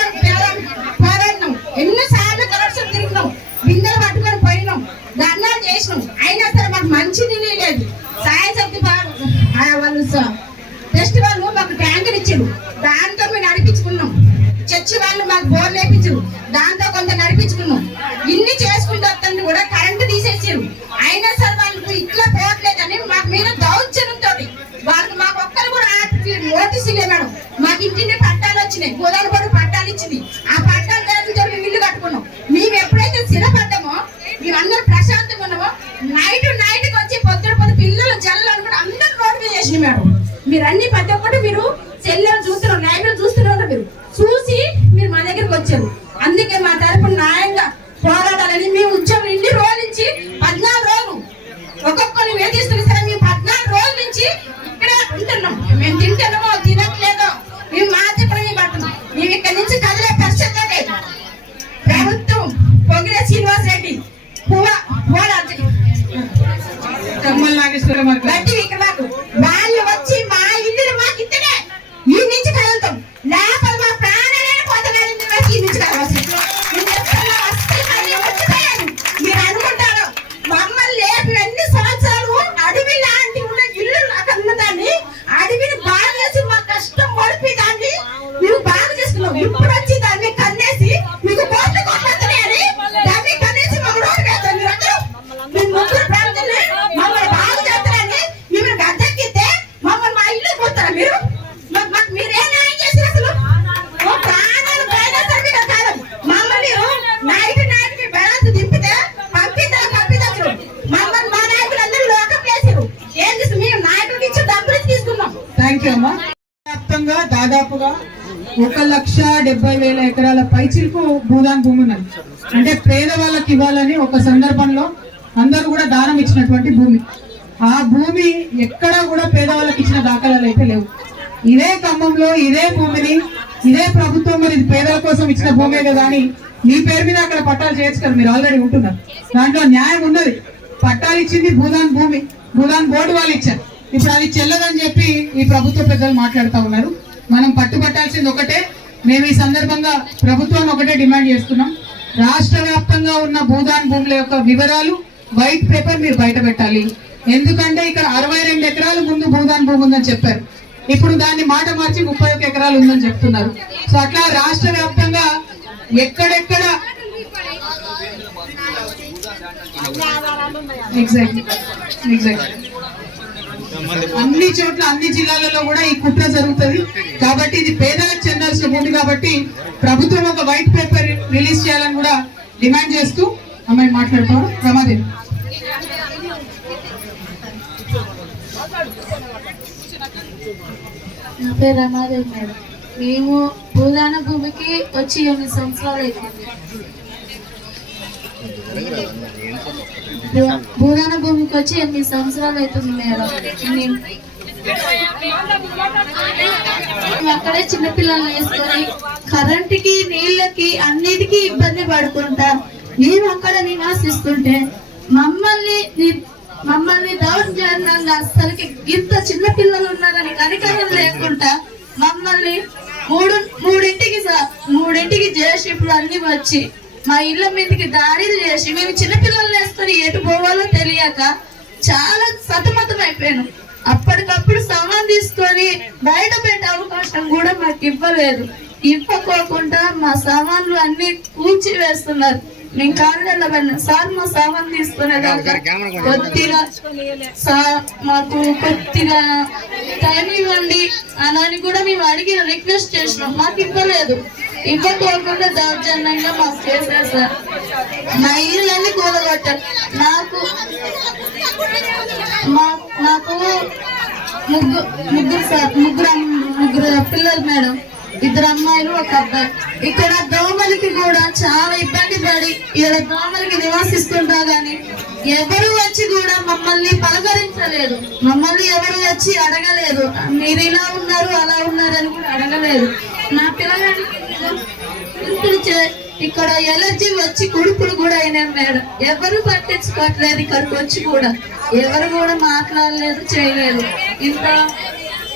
పోరాడినాం. ఎన్నిసార్లు కరప్షన్ తిరిగినాం. బిందెలు పట్టుకొని పోయినాం. ధర్నాలు చేసినాం. అయినా సరే మాకు మంచి నీళ్ళు లేదు. సాయం శక్తి వాళ్ళు టెస్ట్ వాళ్ళు మాకు ట్యాంకర్ ఇచ్చారు. దాంతో మేము నడిపించుకున్నాం. చర్చి వాళ్ళు మాకు బోర్ లేపించారు. దాంతో కొంత నడిపించుకున్నాం. ఇన్ని చేసుకుంటూ వస్తుంది కూడా కరెంటు తీసేసారు. అయినా సరే వాళ్ళకు ఇట్లా పోవట్లేదని మాకు మీద దౌర్జన్యంతో వాళ్ళకి మాకు ఒక్కరు కూడా నోటీసు ఇలే మేడం. మాకు ఇంటిని పట్టాలు వచ్చినాయి. గోదావరి పడు పట్టాలు ఇచ్చింది. ఆ పట్టాలు దానితో మేము ఇల్లు కట్టుకున్నాం. మేము ఎప్పుడైతే స్థిరపడ్డామో మేమందరూ ప్రశాంతంగా ఉన్నామో నైట్కి వచ్చి పొద్దు పిల్లలు జల్లు కూడా అందరూ రోడ్డు మీద చేసినాయి మేడం. మీరు అన్ని ప్రతి ఒక్కటి మీరు సెల్లు చూస్తున్నారు, లైవ్ చూస్తున్నారు. మీరు చూసి మీరు మా దగ్గరకు వచ్చారు. అందుకే మా తరపున న్యాయంగా పోరాడాలని మేము ఉద్యమం ఇన్ని రోజుల నుంచి 14 రోజులు ఒక్కొక్కరిని వేధిస్తున్నా సరే మేము 14 రోజుల నుంచి ఇక్కడే ఉంటున్నాం. మేము తింటున్నామో తినట్లేదో మేము మాత్రమే పడుతున్నాం. మేము ఇక్కడ నుంచి కదిలే పరిస్థితి లేదు. ప్రభుత్వం పొంగిన శ్రీనివాస్ రెడ్డి బట్టి ఇక్కడ మాకు వాళ్ళు వచ్చి మా ఇల్లు మాకు ఇద్దరే ఈ నుంచి కదులుతాం. లేకపోతే మా ప్రాణాలే పోతున్నాయి. ఈ నుంచి కదవచ్చు. మీరు అనుకుంటారు మమ్మల్ని లేపి ఎన్ని సంవత్సరాలు అడవి లాంటి ఉన్న ఇల్లు నాకు ఉన్నదాన్ని అడవిని బాగా చేసి మా కష్టం ఓడిపి దాన్ని మేము బాగా చేసుకున్నాం. ఇప్పుడు వచ్చి దాన్ని కన్నేసి మీకు కోట్లు కొట్టని దాన్ని కన్నేసి మాకు రోడ్డు వేస్తాం. మీరు అందరూ మీ ముగ్గురు ప్రాంతాన్ని మమ్మల్ని బాగా చేస్తారని మీరు గద్దెక్కితే మమ్మల్ని మా ఇల్లు పోతారా మీరు? మాకు మీరే న్యాయం చేశారు అసలు? ప్రాణాలు పైన సరిగా కాదు. మమ్మల్ని నైట్కి బెరాసు దింపితే పంపిద్దరు మమ్మల్ని మా నాయకులు అందరూ లోకం చేశారు. ఏం చేసి మేము నాయకుడికి ఇచ్చి డబ్బులు తీసుకున్నాం. థ్యాంక్ యూ అమ్మా. వ్యాప్తంగా దాదాపుగా 1,70,000 ఎకరాల పైచిలకు భూదాన్ భూమి ఉన్నది. అంటే పేదవాళ్ళకి ఇవ్వాలని ఒక సందర్భంలో అందరూ కూడా దానం ఇచ్చినటువంటి భూమి. ఆ భూమి ఎక్కడా కూడా పేదవాళ్ళకి ఇచ్చిన దాఖలాలు అయితే లేవు. ఇదే ఖమ్మంలో ఇదే భూమిని ఇదే ప్రభుత్వం మరి పేదల కోసం ఇచ్చిన భూమే కదా అని మీ పేరు మీద అక్కడ పట్టాలు చేయొచ్చు కదా. మీరు ఆల్రెడీ ఉంటున్నారు. దాంట్లో న్యాయం ఉన్నది. పట్టాలు ఇచ్చింది భూదాన్ భూమి, భూదాన్ బోర్డు వాళ్ళు ఇచ్చారు. ఇప్పుడు అది చెల్లదని చెప్పి ఈ ప్రభుత్వ పెద్దలు మాట్లాడుతూ ఉన్నారు. మనం పట్టుబట్టాల్సింది ఒకటే. మేము ఈ సందర్భంగా ప్రభుత్వాన్ని ఒకటే డిమాండ్ చేస్తున్నాం. రాష్ట్ర వ్యాప్తంగా ఉన్న భూదాన్ భూముల యొక్క వివరాలు వైట్ పేపర్ మీరు బయట పెట్టాలి. ఎందుకంటే ఇక్కడ 62 ఎకరాలు ముందు భూదాన్ భూమి ఉందని చెప్పారు. ఇప్పుడు దాన్ని మాట మార్చి 31 ఎకరాలు ఉందని చెప్తున్నారు. సో అట్లా రాష్ట్ర వ్యాప్తంగా ఎక్కడెక్కడ ఎగ్జాక్ట్ అన్ని చోట్ల అన్ని జిల్లాలలో కూడా ఈ కుట్ర జరుగుతుంది. కాబట్టి ఇది పేదలకు చెందాల్సిన భూమి కాబట్టి ప్రభుత్వం ఒక వైట్ పేపర్ రిలీజ్ చేయాలని కూడా డిమాండ్ చేస్తూ అమ్మాయి మాట్లాడుతారు. రమాదేవి. నా పేరు రమాదేవి మేడం. మేము భూదాన భూమికి వచ్చి 8 సంవత్సరాలు అవుతుంది. భూదాన భూమికి వచ్చి 8 సంవత్సరాలు అవుతుంది మేడం. అక్కడే చిన్నపిల్లల్ని వేసుకొని కరెంటుకి నీళ్ళకి అన్నిటికీ ఇబ్బంది పడుకుంటా మేము అక్కడ నివాసిస్తుంటే మమ్మల్ని దౌర్జన్యంగా అసలుకి ఇంత చిన్న పిల్లలు ఉన్నారని కనికరం లేకుండా మమ్మల్ని మూడింటికి చేసి ఇప్పుడు అన్ని వచ్చి మా ఇళ్ళ మీదకి దాడులు చేసి మేము చిన్నపిల్లలు వేసుకొని ఎటు పోవాలో తెలియక చాలా సతమతం అయిపోయాను. అప్పటికప్పుడు సామాన్ తీసుకొని బయట పెట్టే అవకాశం కూడా మాకు ఇవ్వలేదు. ఇవ్వకోకుండా మా సామాన్లు అన్ని కూల్చి వేస్తున్నారు. మేము కారణం సార్ మా సామాన్ తీసుకునేదాకా కొద్దిగా మాకు కొద్దిగా టైం ఇవ్వండి అని కూడా మేము అడిగిన రిక్వెస్ట్ చేసినాం. మాకు ఇవ్వలేదు. ఇవ్వకోకుండా దౌర్జన్యంగా మాకు చేశారు సార్. మా ఇళ్ళన్నీ కూలగొట్టారు. నాకు ముగ్గురు పిల్లలు మేడం. 2 అమ్మాయిలు 1 అబ్బాయి. ఇక్కడ దోమలకి కూడా చాలా ఇబ్బంది పడి ఇక్కడ దోమలకి నివాసిస్తుంటా గాని ఎవరు వచ్చి కూడా మమ్మల్ని పలకరించలేదు. మమ్మల్ని ఎవరు వచ్చి అడగలేదు, మీరు ఇలా ఉన్నారు అలా ఉన్నారని కూడా అడగలేదు. నా పిల్లగాడికి ఇక్కడ ఎలర్జీ వచ్చి కుడుపులు కూడా అయినాయి మేడం. ఎవరు పట్టించుకోవట్లేదు, ఇక్కడికి వచ్చి కూడా ఎవరు కూడా మాట్లాడలేదు, చేయలేదు. ఇంత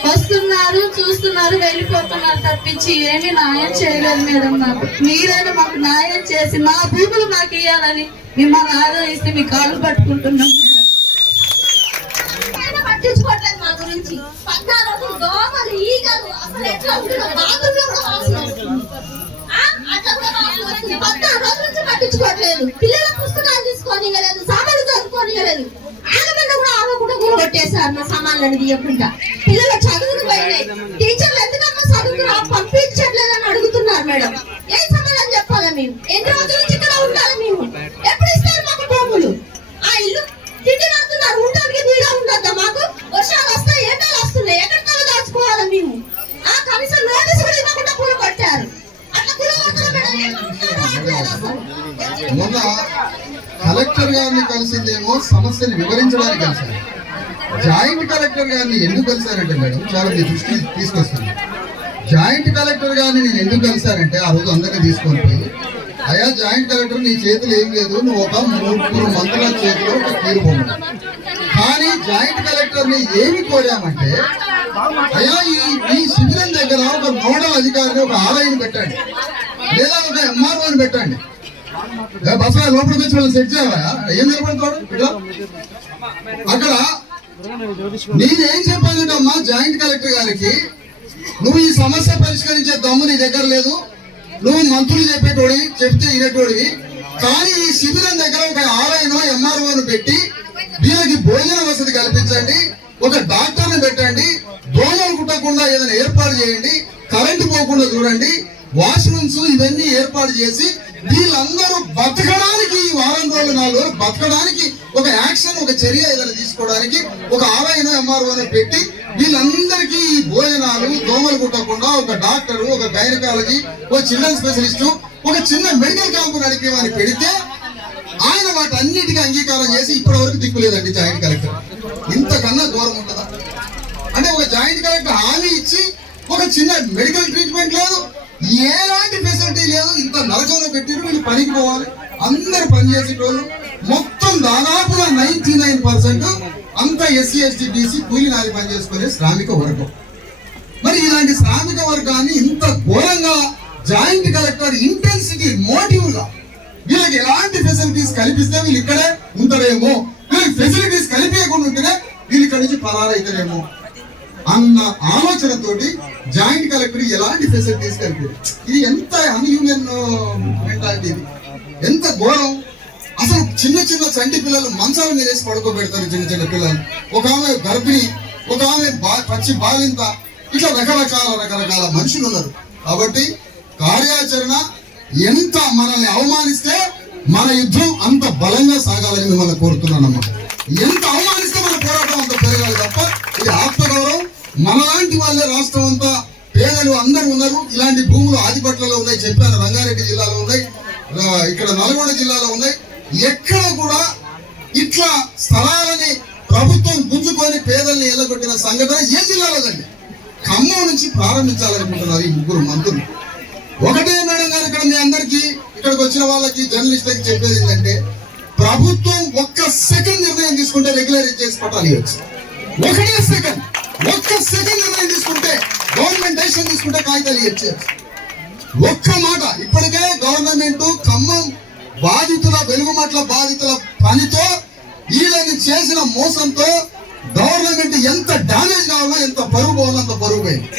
వస్తున్నారు, చూస్తున్నారు, వెళ్ళిపోతున్నారు తప్పించి ఏమీ న్యాయం చేయలేదు మేడం. మాకు మీరైనా మాకు న్యాయం చేసి మా భూములు మాకు ఇవ్వాలని మిమ్మల్ని ఆదరిస్తే మీ కాళ్ళు పట్టుకుంటున్నాం మేడం. పట్టించుకోవట్లేదు మా గురించి. 14 రోజులు దోమలు, ఈగలు, అసలు ఎట్లా ఉంటుందో బాత్రూంలో కూడా వాసన వస్తుంది. అట్లా కూడా వాసన వస్తుంది. 14 రోజుల నుంచి పట్టించుకోవట్లేదు. పిల్లల పుస్తకాలు తీసుకొని ఇవ్వలేదు, సామాన్లు చదువుకొని ఇవ్వలేదు. ఆగమన్నా కూడా ఆగకుండా కొట్టేశారు నా సామాన్లను తీయకుండా. పిల్లల చదువులు పోయినాయి. టీచర్లు ఎందుకన్నా చదువుకున్నా పంపించట్లేదని అడుగుతున్నారు మేడం. ఏం సమాధానం చెప్పాలా మేము? ఎన్ని రోజుల నుంచి ఇక్కడ ఉండాలి మేము? ఎప్పుడు ఇస్తారు మాకు భూములు? ఆ ఇల్లు తిండి నడుతున్నారు, ఉండడానికి వీడా ఉండద్దా మాకు? వర్షాలు వస్తాయి, ఎండలు వస్తున్నాయి, ఎక్కడికల్లా దాచుకోవాలి మేము? ఆ కనీసం నోటీసు కూడా ఇవ్వకుండా కూల కొట్టారు. అట్లా కూల కొట్టారు మేడం. మొన్న కలెక్టర్ గారిని కలిసిందేమో సమస్యను వివరించడానికి కలిసారు. జాయింట్ కలెక్టర్ గారిని ఎందుకు కలిసారంటే మేడం, చాలా మీ దృష్టి తీసుకొస్తాను. జాయింట్ కలెక్టర్ గారిని నేను ఎందుకు కలిసానంటే ఆ రోజు అందరినీ తీసుకొని పోయి, అయ్యా జాయింట్ కలెక్టర్ నీ చేతులు ఏం లేదు, నువ్వు ఒక 3 మంత్రుల చేతిలో ఒక కీరు బొమ్మ. కానీ జాయింట్ కలెక్టర్ ని ఏమి కోరామంటే, అయ్యా ఈ శిబిరం దగ్గర ఒక నోడల్ అధికారిని, ఒక ఆలయం పెట్టండి, లేదా ఒక ఎంఆర్ఓని పెట్టండి. బస్సు లోపలికి వచ్చి వాళ్ళు సెట్ చేయాలా? ఏం నిలబడతాడు ఇక్కడ? అక్కడ నేనేం చెప్పానంటమ్మా జాయింట్ కలెక్టర్ గారికి, నువ్వు ఈ సమస్య పరిష్కరించే దమ్ము నీ దగ్గర లేదు, నువ్వు మంత్రులు చెప్పేటోడి చెప్తే వినేటోడివి. కానీ ఈ శిబిరం దగ్గర ఒక ఆలయనో ఎంఆర్ఓను పెట్టి వీళ్ళకి భోజన వసతి కల్పించండి, ఒక డాక్టర్ని పెట్టండి, దోమలు కుట్టకుండా ఏదైనా ఏర్పాటు చేయండి, కరెంటు పోకుండా చూడండి, వాష్రూమ్స్ ఇవన్నీ ఏర్పాటు చేసి వీళ్ళందరూ బతకడానికి ఈ వారం రోజులు 4 రోజులు బతకడానికి ఒక యాక్షన్, ఒక చర్య ఏదైనా తీసుకోవడానికి ఒక ఆలయం ఎంఆర్ఓని పెట్టి వీళ్ళందరికీ ఈ భోజనాలు, దోమలు కుట్టకుండా ఒక డాక్టరు, ఒక గైనకాలజీ, ఒక చిల్డ్రన్ స్పెషలిస్టు, ఒక చిన్న మెడికల్ క్యాంపు నడిపేమని పెడితే ఆయన వాటన్నిటికీ అంగీకారం చేసి ఇప్పటి వరకు దిక్కులేదండి జాయింట్ కలెక్టర్. ఇంతకన్నా ఘోరం ఉంటుందా? అంటే ఒక జాయింట్ కలెక్టర్ హామీ ఇచ్చి ఒక చిన్న మెడికల్ ట్రీట్మెంట్ లేదు, ఎలాంటి ఫెసిలిటీ లేదు. ఇంత నరకంలో పెట్టిరు. వీళ్ళు పనికి పోవాలి, అందరు పనిచేసేటోళ్ళు. మొత్తం దాదాపుగా 99% అంతా SC ST BC కూలి నాలి పని చేసుకునే శ్రామిక వర్గం. మరి ఇలాంటి శ్రామిక వర్గాన్ని ఇంత ఘోరంగా జాయింట్ కలెక్టర్ ఇంటెన్సిటీ మోటివ్ గా వీళ్ళకి ఎలాంటి ఫెసిలిటీస్ కల్పిస్తే వీళ్ళు ఇక్కడే ఉంటారేమో, వీళ్ళకి ఫెసిలిటీస్ కలిపేయకుండా ఉంటేనే వీళ్ళు ఇక్కడి నుంచి పరారైతారేమో అన్న ఆలోచనతోటి జాయింట్ కలెక్టర్ ఎలాంటి ఫెసిలిటీస్ కలిపారు. ఇది ఎంత అన్హ్యూమన్ మెంటాలిటీ, ఇది ఎంత ఘోరం. అసలు చిన్న చిన్న చంటి పిల్లలు మంచాల మీద వేసి పడుకోబెడతారు, చిన్న చిన్న పిల్లలు. ఒక ఆమె గర్భిణి, ఒక ఆమె పచ్చి బాలింత, ఇట్లా రకరకాల మనుషులు ఉన్నారు. కాబట్టి కార్యాచరణ ఎంత మనల్ని అవమానిస్తే మన యుద్ధం అంత బలంగా సాగాలని మిమ్మల్ని కోరుతున్నానమ్మా. ఎంత అవమానిస్తే మన పోరాటం అంత పెరగాలి తప్ప ఇది ఆత్మగౌరవం. మనలాంటి వాళ్ళే రాష్ట్రం అంతా పేదలు అందరూ ఉన్నారు. ఇలాంటి భూములు ఆదిపట్లలో ఉన్నాయి, చెప్పాను, రంగారెడ్డి జిల్లాలో ఉన్నాయి, ఇక్కడ నల్గొండ జిల్లాలో ఉన్నాయి. ఎక్కడ కూడా ఇట్లా స్థలాలని ప్రభుత్వం గుంజుకొని పేదల్ని ఎల్లగొట్టిన సంఘటన ఏ జిల్లాలో కండి. ఖమ్మం నుంచి ప్రారంభించాలనుకుంటున్నారు ఈ 3 మంత్రులు. ఒకటే మేడం గారు, ఇక్కడ మీ అందరికీ ఇక్కడికి వచ్చిన వాళ్ళకి జర్నలిస్టులకి చెప్పేది ఏంటంటే, ప్రభుత్వం 1 సెకండ్ నిర్ణయం తీసుకుంటే రెగ్యులరైజ్ చేసి పట్టాలి ఇవ్వచ్చు. 1 సెకండ్ నిర్ణయం తీసుకుంటే, గవర్నమెంట్ డెసిషన్ తీసుకుంటే కాగితాలు ఇవ్వచ్చు. ఒక్క మాట. ఇప్పటికే గవర్నమెంట్ ఖమ్మం బాధితుల, వెలుగుమట్ల బాధితుల పనితో వీళ్ళని చేసిన మోసంతో గవర్నమెంట్ ఎంత డ్యామేజ్ కావాలో, ఎంత పరువు పోవాలో అంత పరువు పోయింది.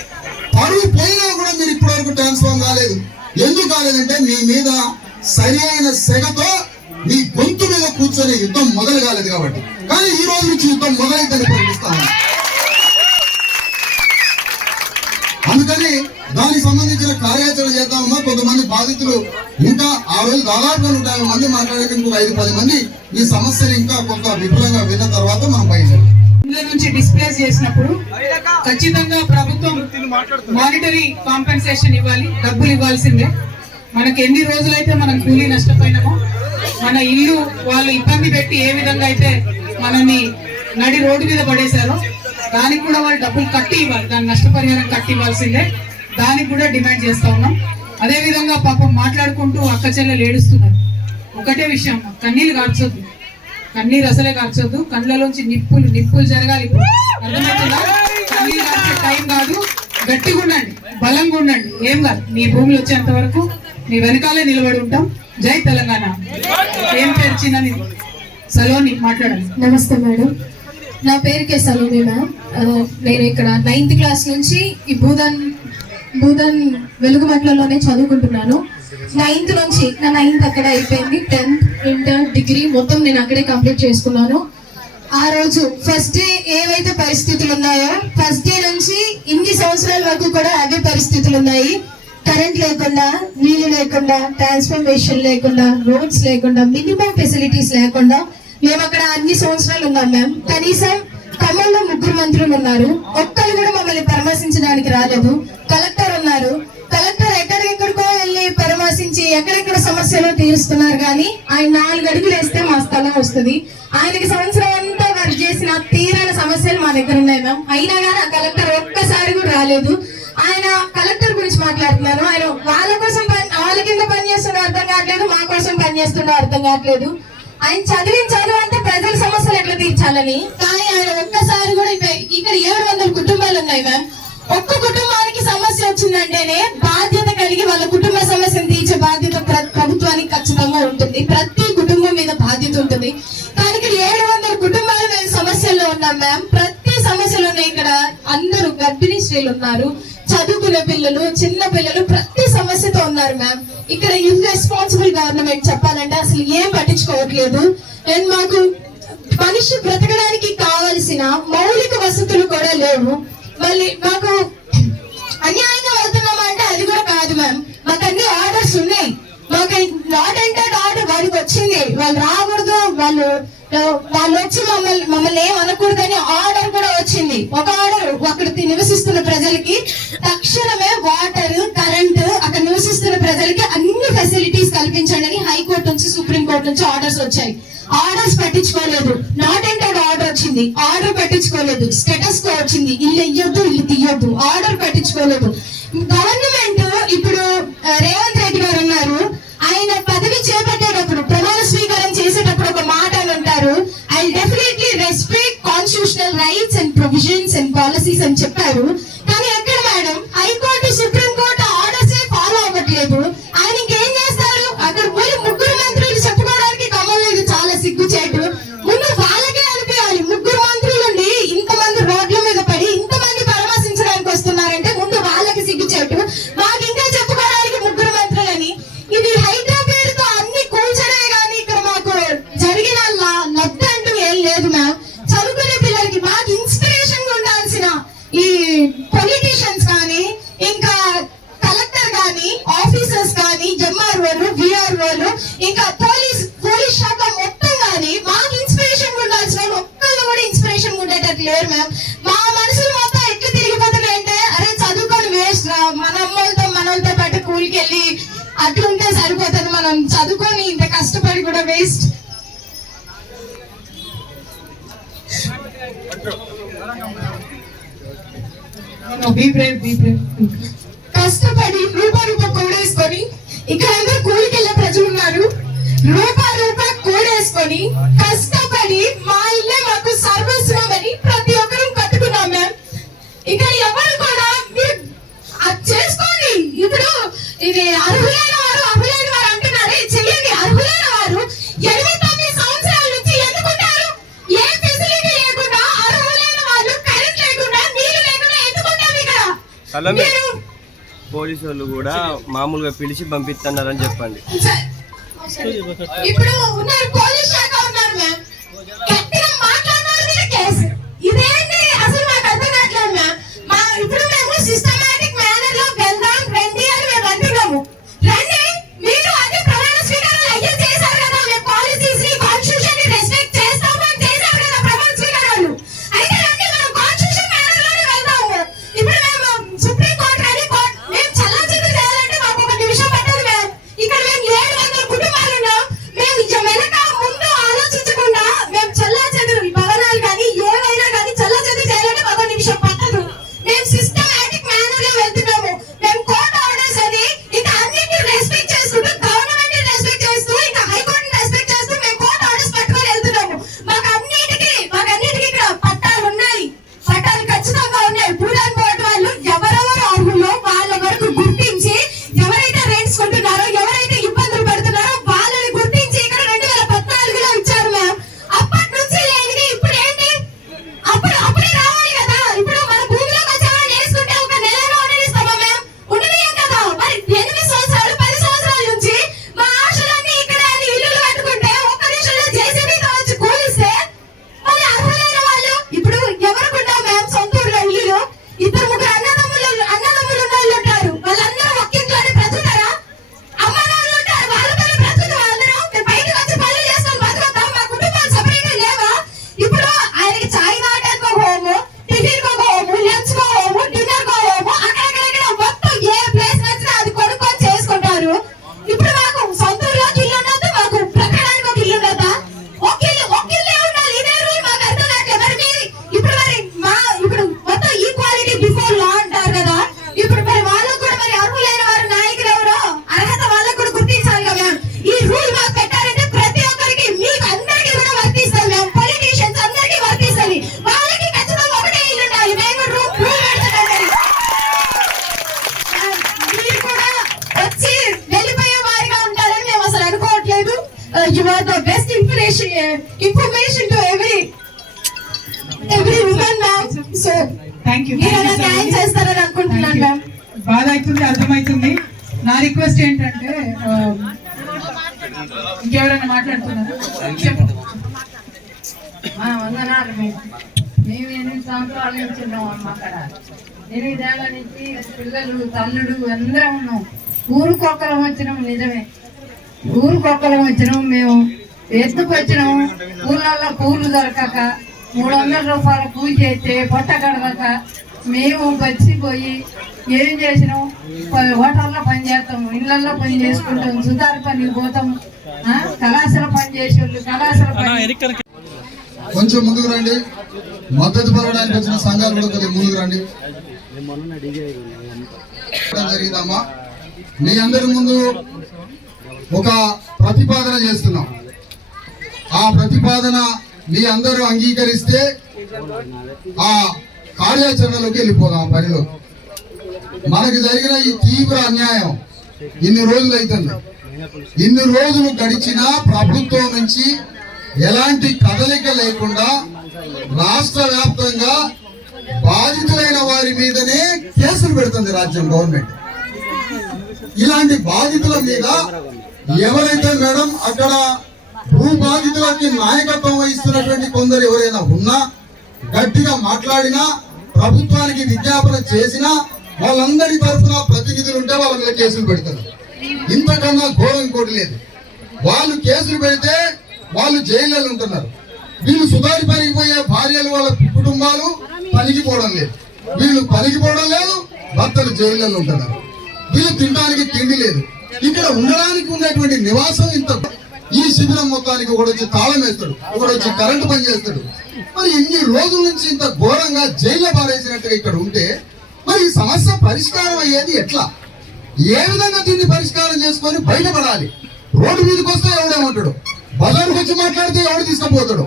పరువు పోయినా కూడా మీరు ఇప్పటి వరకు ట్రాన్స్ఫార్మ్ కాలేదు. ఎందుకు కాలేదంటే మీ మీద సరి అయిన సెగతో మీ గొంతు మీద కూర్చొని యుద్ధం మొదలు కాలేదు కాబట్టి. కానీ ఈ రోజు నుంచి యుద్ధం మొదలైందని ప్రకటిస్తాను. అందుకని దానికి సంబంధించిన కార్యాచరణ చేద్దామన్నా. కొంతమంది బాధితులు ఇంకా ఆ రోజు దాదాపుగా 150 మంది మాట్లాడే, ఇంకొక 5-10 మంది ఈ సమస్యను ఇంకా కొంత విపులంగా విన్న తర్వాత మనం బయలుదేరాం. ఇందులో నుంచి డిస్ప్లేస్ చేసినప్పుడు ఖచ్చితంగా ప్రభుత్వం మానిటరీ కాంపెన్సేషన్ ఇవ్వాలి, డబ్బులు ఇవ్వాల్సిందే. మనకి ఎన్ని రోజులైతే మనం కూలీ నష్టపోయినామో, మన ఇల్లు వాళ్ళు ఇబ్బంది పెట్టి ఏ విధంగా అయితే మనల్ని నడి రోడ్డు మీద పడేశారో దానికి కూడా వాళ్ళు డబ్బులు కట్టి ఇవ్వాలి, దాని నష్టపరిహారం కట్టి ఇవ్వాల్సిందే. దానికి కూడా డిమాండ్ చేస్తా ఉన్నాం. అదే విధంగా పాపం మాట్లాడుకుంటూ అక్క చెల్లెలు ఏడుస్తున్నారు. ఒకటే విషయం, కన్నీళ్ళు కార్చొద్దు, కన్నీరు అసలే కార్చొద్దు. కళ్ళలోంచి నిప్పులు జరగాలి. అర్థమవుతుందా? కన్నీళ్ళు కార్చే టైం కాదు. గట్టిగా ఉండండి, బలంగా ఉండండి. ఏం కాదు, మీ భూములు వచ్చేంత వరకు మీ వెనకాలే నిలబడి ఉంటాం. జై తెలంగాణ. ఏం పేరు? చిన్న సలోని, మాట్లాడాలి. నమస్తే మేడం, నా పేరు కే సలోని మ్యామ్. నేను ఇక్కడ 9th క్లాస్ నుంచి ఈ భూదాన్ వెలుగుమట్లలోనే చదువుకుంటున్నాను. 9th నుంచి నా 9th అక్కడ అయిపోయింది. 10th, ఇంటర్, డిగ్రీ మొత్తం నేను అక్కడే కంప్లీట్ చేసుకున్నాను. ఆ రోజు ఫస్ట్ డే ఏవైతే పరిస్థితులు ఉన్నాయో, ఫస్ట్ డే నుంచి ఇన్ని సంవత్సరాల వరకు కూడా అవే పరిస్థితులు ఉన్నాయి. కరెంట్ లేకుండా, నీళ్లు లేకుండా, ట్రాన్స్ఫర్మేషన్ లేకుండా, రోడ్స్ లేకుండా, మినిమం ఫెసిలిటీస్ లేకుండా మేము అక్కడ అన్ని సంవత్సరాలు ఉన్నాం మ్యామ్. కనీసం ఖమ్మంలో 3 మంత్రులు ఉన్నారు, ఒక్కరు కూడా మమ్మల్ని పరామర్శించడానికి రాలేదు. కలెక్టర్ ఉన్నారు, కలెక్టర్ ఎక్కడెక్కడికో వెళ్ళి పరామర్శించి ఎక్కడెక్కడ సమస్యలు తీరుస్తున్నారు. కానీ ఆయన 4 అడుగులు వేస్తే మా స్థలం వస్తుంది. ఆయనకి సంవత్సరం అంతా వర్క్ చేసిన తీరాల సమస్యలు మా దగ్గర ఉన్నాయి మ్యామ్. అయినా కానీ ఆ కలెక్టర్ ఒక్కసారి కూడా రాలేదు. ఆయన కలెక్టర్ గురించి మాట్లాడుతున్నారు. ఆయన వాళ్ళ కింద పనిచేస్తుండో అర్థం కావట్లేదు, మా కోసం పనిచేస్తుండో అర్థం కావట్లేదు. ఆయన చదువు అంటే ప్రజల సమస్యలు ఎట్లా తీర్చాలని. కానీ ఆయన ఒక్కసారి కూడా ఇక్కడ 700 కుటుంబాలు ఉన్నాయి మ్యామ్. ఒక్క కుటుంబానికి సమస్య వచ్చిందంటేనే బాధ్యత కలిగి వాళ్ళ కుటుంబ సమస్యను తీర్చే బాధ్యత ప్రభుత్వానికి ఖచ్చితంగా ఉంటుంది. ప్రతి కుటుంబం మీద బాధ్యత ఉంటుంది. కానీ ఇక్కడ 700 కుటుంబాలు మేము సమస్యల్లో ఉన్నాం మ్యామ్. ప్రతి సమస్యలు ఉన్నాయి. ఇక్కడ అందరూ గర్భిణీ స్త్రీలు ఉన్నారు, చదువుకునే పిల్లలు, చిన్న పిల్లలు, ప్రతి సమస్యతో ఉన్నారు మ్యామ్. ఇక్కడ ఇర్రెస్పాన్సిబుల్ గవర్నమెంట్ చెప్పాలంటే అసలు ఏం పట్టించుకోవట్లేదు. అండ్ మాకు మనిషి బ్రతకడానికి కావలసిన మౌలిక వసతులు కూడా లేవు. మళ్ళీ మాకు అన్యాయంగా వెళ్తున్నామా అంటే అది కూడా కాదు మ్యామ్. మాకు అన్ని ఆర్డర్స్ ఉన్నాయి. మాకు నాట్ ఎంటర్డ్ ఆర్డర్ వారికి వచ్చింది. వాళ్ళు రాకూడదు, వాళ్ళు వచ్చి మమ్మల్ని ఏం అనకూడదని ఆర్డర్ కూడా వచ్చింది. ఒక ఆర్డర్ అక్కడ నివసిస్తున్న ప్రజలకి తక్షణమే వాటర్, కరెంట్, అక్కడ నివసిస్తున్న ప్రజలకి అన్ని ఫెసిలిటీస్ కల్పించండి అని హైకోర్టు నుంచి, సుప్రీంకోర్టు నుంచి ఆర్డర్స్ వచ్చాయి. ఆర్డర్స్ పట్టించుకోలేదు. నాట్ ఎంటర్డ్ ఆర్డర్ వచ్చింది, ఆర్డర్ పట్టించుకోలేదు. స్టేటస్ కో వచ్చింది, ఇల్లు ఇయ్యొద్దు, ఇల్లు తీయొద్దు, ఆర్డర్ పట్టించుకోలేదు. గవర్నమెంట్ ఇప్పుడు రేవంత్ రెడ్డి గారు ఉన్నారు, ఆయన పదవి చేపట్టేటప్పుడు ప్రమాణ స్వీకారం చేసేటప్పుడు ఒక మాట అని ఉంటారు, I definitely respect constitutional rights and provisions and policies అని చెప్పారు. కానీ ఎక్కడ madam, high court, supreme court orders follow అవ్వట్లేదు. ఆయన ఇంకేం చేస్తారు? అక్కడ పోయి 3 మంత్రులు చెప్పుకోవడానికి ఖమ్మంలో ఇది చాలా సిగ్గుచేటు. ముందు వాళ్ళకే అనిపించాలి, 3 మంత్రులుండి ఇంతమంది రోడ్ల మీద పడి ఇంతమంది పరామర్శించడానికి వస్తున్నారంటే ముందు వాళ్ళకి సిగ్గుచేటు. మాకు ఇంకా చెప్పుకోవడానికి 3 మంత్రులని. ఇది హైదరాబాద్తో అన్ని కూల్చడమే కానీ ఇక్కడ మాకు జరిగిన లబ్ధి అంటూ ఏం లేదు మ్యామ్. చదువుకునే పిల్లలకి మాకు ఇన్స్పిరేషన్ ఉండాల్సిన ఈ పొలిటీషియన్స్ కానీ, ఇంకా కలెక్టర్ కానీ, ఆఫీసర్స్ కానీ, ఎంఆర్ఓలు, విఆర్ఓలు, ఇంకా పోలీస్ శాఖ మొత్తం కానీ మాకు ఇన్స్పిరేషన్ ఉండాల్సిన ఒక్కళ్ళు కూడా ఇన్స్పిరేషన్ ఉండేటట్టు లేరు మ్యామ్. మా మనసులు మొత్తం ఎట్లా తిరిగిపోతున్నాయంటే, అరే చదువుకొని వేస్ట్ రా, మనోళ్ళతో పాటు కూలికి వెళ్ళి అట్లుంటే సరిపోతుంది, మనం చదువుకొని ఇంత కష్టపడి కూడా వేస్ట్. కష్టపడి రూపాయి కూడేసుకొని ఇక్కడ అందరూ కూలికి వెళ్ళే ప్రజలు ఉన్నారు. రూపాయి కూడేసుకొని కష్టపడి మా ఇల్లే మాకు సర్వస్వమని ప్రతి ఒక్కరూ కట్టుకున్నాం మ్యామ్. ఇక్కడ ఎవరు కూడా మీరు అది చేసుకోండి. ఇప్పుడు ఇది అర్హులైన వారు అంటున్నారే, చెయ్యండి. అర్హులైన వారు 8-9 సంవత్సరాల నుంచి ఎందుకుంటారు? ఏ ఫెసిలిటీ లేకుండా, అర్హులైన వాళ్ళు కరెంట్ లేకుండా, నీళ్లు లేకుండా ఎందుకుంటారు ఇక్కడ? పోలీసు వాళ్ళు కూడా మామూలుగా పిలిచి పంపిస్తున్నారని చెప్పండి. ఇప్పుడు ఉన్నారు, పోలీస్ శాఖ ఉన్నారు మ్యామ్. గట్టిగా మాట్లాడినారు మీద కేసు. ఇదేంటి అసలు మాకు అర్థం కావట్లేదు మ్యామ్. ఇప్పుడు మేము సిస్టమాటిక్ మేనర్ లో వెళ్దాం రండి అని మేము అంటున్నాము. రండి, మీరు అదే ప్రమాణ స్వీకారాలు అయ్యే చేశారు కదా, మేము పాలసీస్ ని, కాన్స్టిట్యూషన్ ని రెస్పెక్ట్ చేస్తాము అని చేశారు కదా ప్రమాణ స్వీకారాలు. అయితే information to every woman, ma'am. So, thank you. మీరు అలా న్యాయం చేస్తారని అనుకుంటున్నాను, మ్యామ్. బాధ అవుతుంది, అర్థమవుతుంది. నా రిక్వెస్ట్ ఏంటంటే ఇంకెవరైనా మాట్లాడుతున్నారు? వందనాలు. మేము 8 సంవత్సరాల నుంచి ఉన్నాం అమ్మ అక్కడ. 8 ఏళ్ల నుంచి పిల్లలు తల్లుడు అందరం ఉన్నాం. ఊరుకొక్కరం వచ్చినాం, నిజమే ఊరుకొక్కరం వచ్చినాం. మేము ఎత్తుకు వచ్చినాం. ఊళ్ళల్లో పూలు దొరకక 300 రూపాయల పూజ చేస్తే పొట్ట కడగక మేము వచ్చిపోయి ఏం చేసినాం, హోటల్లో పని చేస్తాము, ఇళ్లలో పని చేసుకుంటాం, సుతారు పనికి పోతాం, కళాశాల పని చేసేవాళ్ళు కళాశాల పని. కొంచెం ముందుకు రండి. మద్దతు పలకడానికి వచ్చిన సంఘాలు కూడా కొద్దిగా ముందుకు రండి. జరిగిందమ్మా, మీ అందరి ముందు ఒక ప్రతిపాదన చేస్తున్నాం. ఆ ప్రతిపాదన మీ అందరూ అంగీకరిస్తే ఆ కార్యాచరణలోకి వెళ్ళిపోదాం. పనిలో మనకి జరిగిన ఈ తీవ్ర అన్యాయం ఇన్ని రోజులు అవుతుంది. ఇన్ని రోజులు గడిచినా ప్రభుత్వం నుంచి ఎలాంటి కదలిక లేకుండా రాష్ట్ర వ్యాప్తంగా బాధితులైన వారి మీదనే కేసులు పెడుతుంది రాజ్యం, గవర్నమెంట్. ఇలాంటి బాధితుల మీద ఎవరైతే మేడం అక్కడ భూ బాధితులకి నాయకత్వం వహిస్తున్నటువంటి కొందరు ఎవరైనా ఉన్నా, గట్టిగా మాట్లాడినా, ప్రభుత్వానికి విజ్ఞాపన చేసినా, వాళ్ళందరి తరఫున ప్రతినిధులు ఉంటే వాళ్ళ మీద కేసులు పెడతారు. ఇంతకన్నా ఘోరం ఇంకోటి లేదు. వాళ్ళు కేసులు పెడితే వాళ్ళు జైళ్ళలో ఉంటున్నారు. వీళ్ళు సుధారి పనికిపోయే భార్యలు వాళ్ళ కుటుంబాలు పనికిపోవడం లేదు. వీళ్ళు పనికిపోవడం లేదు, భర్తలు జైళ్ళలో ఉంటున్నారు. వీళ్ళు తినడానికి తిండి లేదు. ఇక్కడ ఉండడానికి ఉన్నటువంటి నివాసం ఇంత. ఈ శిబిరం మొత్తానికి ఒకడు వచ్చి తాళం వేస్తాడు, ఒకడు వచ్చి కరెంటు పని చేస్తాడు. మరి ఇన్ని రోజుల నుంచి ఇంత ఘోరంగా జైల్లో పారేసినట్టుగా ఇక్కడ ఉంటే మరి ఈ సమస్య పరిష్కారం అయ్యేది ఎట్లా? ఏ విధంగా దీన్ని పరిష్కారం చేసుకొని బయటపడాలి? రోడ్డు మీదకి వస్తే ఎవడేమంటాడు, బజార్కి వచ్చి మాట్లాడితే ఎవడు తీసుకుపోతాడు,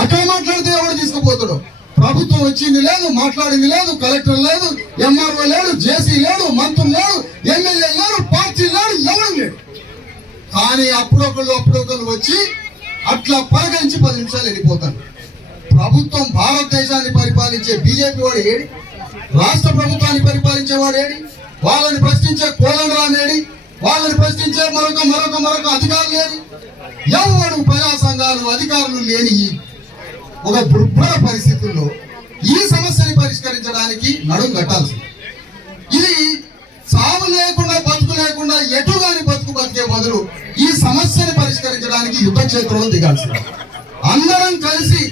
అక్కడ మాట్లాడితే ఎవడు తీసుకుపోతాడు. ప్రభుత్వం వచ్చింది లేదు, మాట్లాడింది లేదు, కలెక్టర్ లేదు, ఎంఆర్ఓ లేడు, జేసీ లేడు, మంత్రులు లేడు, ఎమ్మెల్యే లేడు, పార్టీ లేడు, ఎవరు లేడు. కానీ అప్పుడొకళ్ళు వచ్చి అట్లా పలకరించి 10 నిమిషాలు వెళ్ళిపోతారు. ప్రభుత్వం భారతదేశాన్ని పరిపాలించే బీజేపీ వాడు ఏడి, రాష్ట్ర ప్రభుత్వాన్ని పరిపాలించేవాడు ఏడి, వాళ్ళని ప్రశ్నించే కోదండరామేడి, వాళ్ళని ప్రశ్నించే మరొక అధికారులు లేని, ఎవరు ప్రజా సంఘాలు అధికారులు లేని ఒక దుర్భర పరిస్థితుల్లో ఈ సమస్యని పరిష్కరించడానికి నడుం కట్టాల్సింది. ఇది సాగు లేకుండా బతుకు లేకుండా ఎటుగాని బతికే బదులు ఈ సమస్యని పరిష్కరించడానికి యుద్ధ క్షేత్రంలో దిగాల్సింది. అందరం కలిసి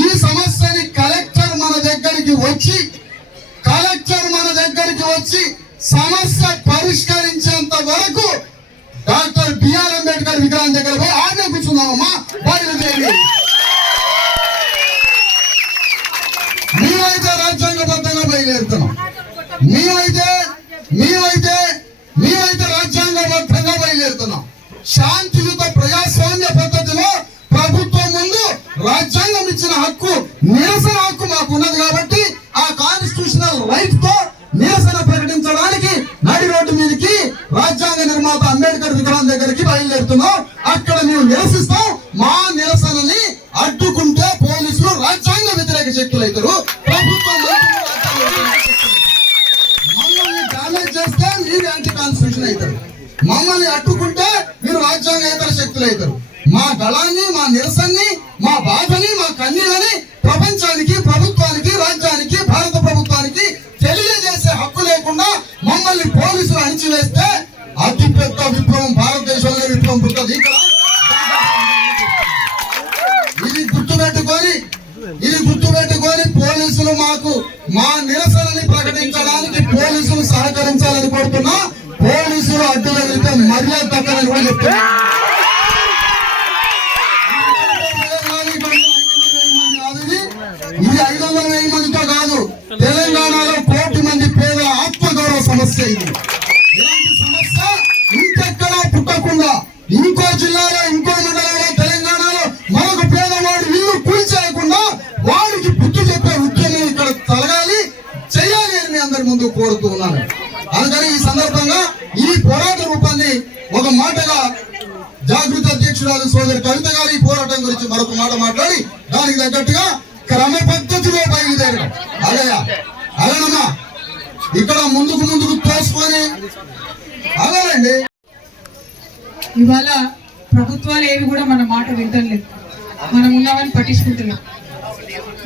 ఈ సమస్యని కలెక్టర్ మన దగ్గరికి వచ్చి సమస్య పరిష్కరించేంత వరకు డాక్టర్ బిఆర్ అంబేద్కర్ విగ్రహం దగ్గర పోయి ఆజ్ఞ కూర్చున్నామమ్మా. మేమైతే రాజ్యాంగబద్ధంగా బయలుదేరుతున్నాం. మేమైతే రాజ్యాంగబద్ధంగా బయలుదేరుతున్నాం. శాంతియుత ప్రజాస్వామ్య పద్ధతిలో ప్రభుత్వం ముందు రాజ్యాంగం ఇచ్చిన హక్కు, నిరసన హక్కు మాకు ఉన్నది కాబట్టి ఆ కాన్స్టిట్యూషనల్ రైట్ తో నిరసన ప్రకటించడానికి నడి రోడ్డు మీదకి రాజ్యాంగ నిర్మాత అంబేద్కర్ విగ్రహం దగ్గరికి బయలుదేరుతున్నాం. అక్కడ మేము నిరసిస్తాం. మా నిరసనని అడ్డుకుంటే పోలీసులు రాజ్యాంగ వ్యతిరేక శక్తులు అవుతారు, ప్రభుత్వం మమ్మల్ని డామేజ్ చేస్తే మీరు యాంటీ కాన్స్టిట్యూషన్ అవుతారు, మమ్మల్ని అడ్డుకుంటే మీరు రాజ్యాంగేతర శక్తులు అవుతారు. మా దళాన్ని, మా నిరసనని, మా బాధని, మా కన్నీళ్ళని ప్రపంచానికి, ప్రభుత్వానికి, రాజ్యానికి, భారత ప్రభుత్వానికి తెలియజేసే హక్కు లేకుండా మమ్మల్ని పోలీసులు అణిచివేస్తే అతి పెద్ద విప్లవం, భారతదేశంలో విప్లవం పుట్టదు. ఇక్కడ ఇది గుర్తుపెట్టుకొని పోలీసులు మా నిరసనని ప్రకటించడానికి పోలీసులు సహకరించాలని కోరుతున్నా. పోలీసులు అడ్డు వెళ్తే మర్యాద తక్కదని కూడా చెప్తున్నా. ఇది 500,000 మందితో కాదు, తెలంగాణలో 1 కోటి మంది పేదల ఆత్మగౌరవ సమస్య. ఇది ఇలాంటి సమస్య ఇంకెక్కడా పుట్టకుండా ఇంకో జిల్లాలో, ఇంకో మండలంలో, తెలంగాణలో మరొక పేదవాడు ఇల్లు కూల్చేయకుండా వాడికి బుద్ధి చెప్పే ఉద్యమం ఇక్కడ కలగాలి, చేయాలి అని మీ అందరి ముందు కోరుతూ ఉన్నాను. అందుకని ఈ సందర్భంగా ఈ పోరాట రూపాన్ని ఒక మాటగా జాగృతి అధ్యక్షుడు అధ్యక్షురాలు సోదరి కవిత గారి ఈ పోరాటం గురించి మరొక మాట మాట్లాడి దానికి తగ్గట్టుగా క్రమ పద్ధతిలో బయలుదేరడం. అలాగమ్మా ఇక్కడ ముందుకు తోసుకొని అలాగండి. ఇవాళ ప్రభుత్వాలు ఏవి కూడా మన మాట వింటలేదు, మనం ఉన్నామని పట్టించుకుంటున్నాం.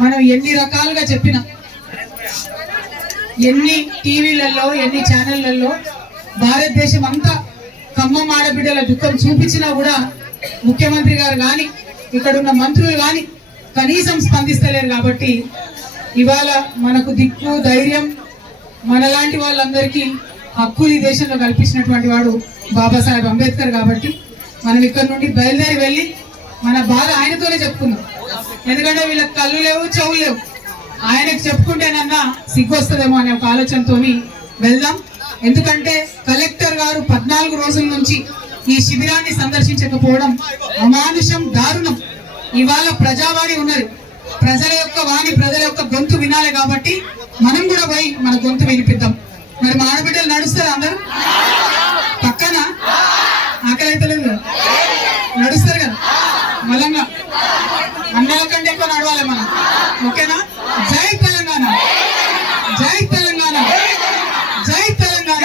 మనం ఎన్ని రకాలుగా చెప్పినా, ఎన్ని టీవీలలో ఎన్ని ఛానళ్లలో భారతదేశం అంతా ఖమ్మం ఆడబిడ్డల దుఃఖం చూపించినా కూడా ముఖ్యమంత్రి గారు కానీ ఇక్కడ ఉన్న మంత్రులు కానీ కనీసం స్పందిస్తలేరు. కాబట్టి ఇవాళ మనకు దిక్కు ధైర్యం మనలాంటి వాళ్ళందరికీ హక్కులు ఈ దేశంలో కల్పించినటువంటి వాడు బాబాసాహెబ్ అంబేద్కర్. కాబట్టి మనం ఇక్కడ నుండి బయలుదేరి వెళ్ళి మన బాధ ఆయనతోనే చెప్పుకుందాం. ఎందుకంటే వీళ్ళకి కళ్ళు లేవు, చెవులు లేవు. ఆయనకు చెప్పుకుంటేనన్నా సిగ్గు వస్తుందేమో అనే ఒక ఆలోచనతో వెళ్దాం. ఎందుకంటే కలెక్టర్ గారు 14 రోజుల నుంచి ఈ శిబిరాన్ని సందర్శించకపోవడం అమానుషం, దారుణం. ఇవాళ ప్రజావాణి ఉన్నది, ప్రజల యొక్క వాణి, ప్రజల యొక్క గొంతు వినాలి. కాబట్టి మనం కూడా పోయి మన గొంతు వినిపిద్దాం. మరి మా ఆడబిడ్డలు నడుస్తారా? అందరూ పక్కన ఆకలి అయితే లేదు కదా, నడుస్తారు కదా బలంగా. అన్నల కంటే ఎక్కువ నడవాలి మనం, ఓకేనా? జై తెలంగాణ, జై తెలంగాణ, జై తెలంగాణ.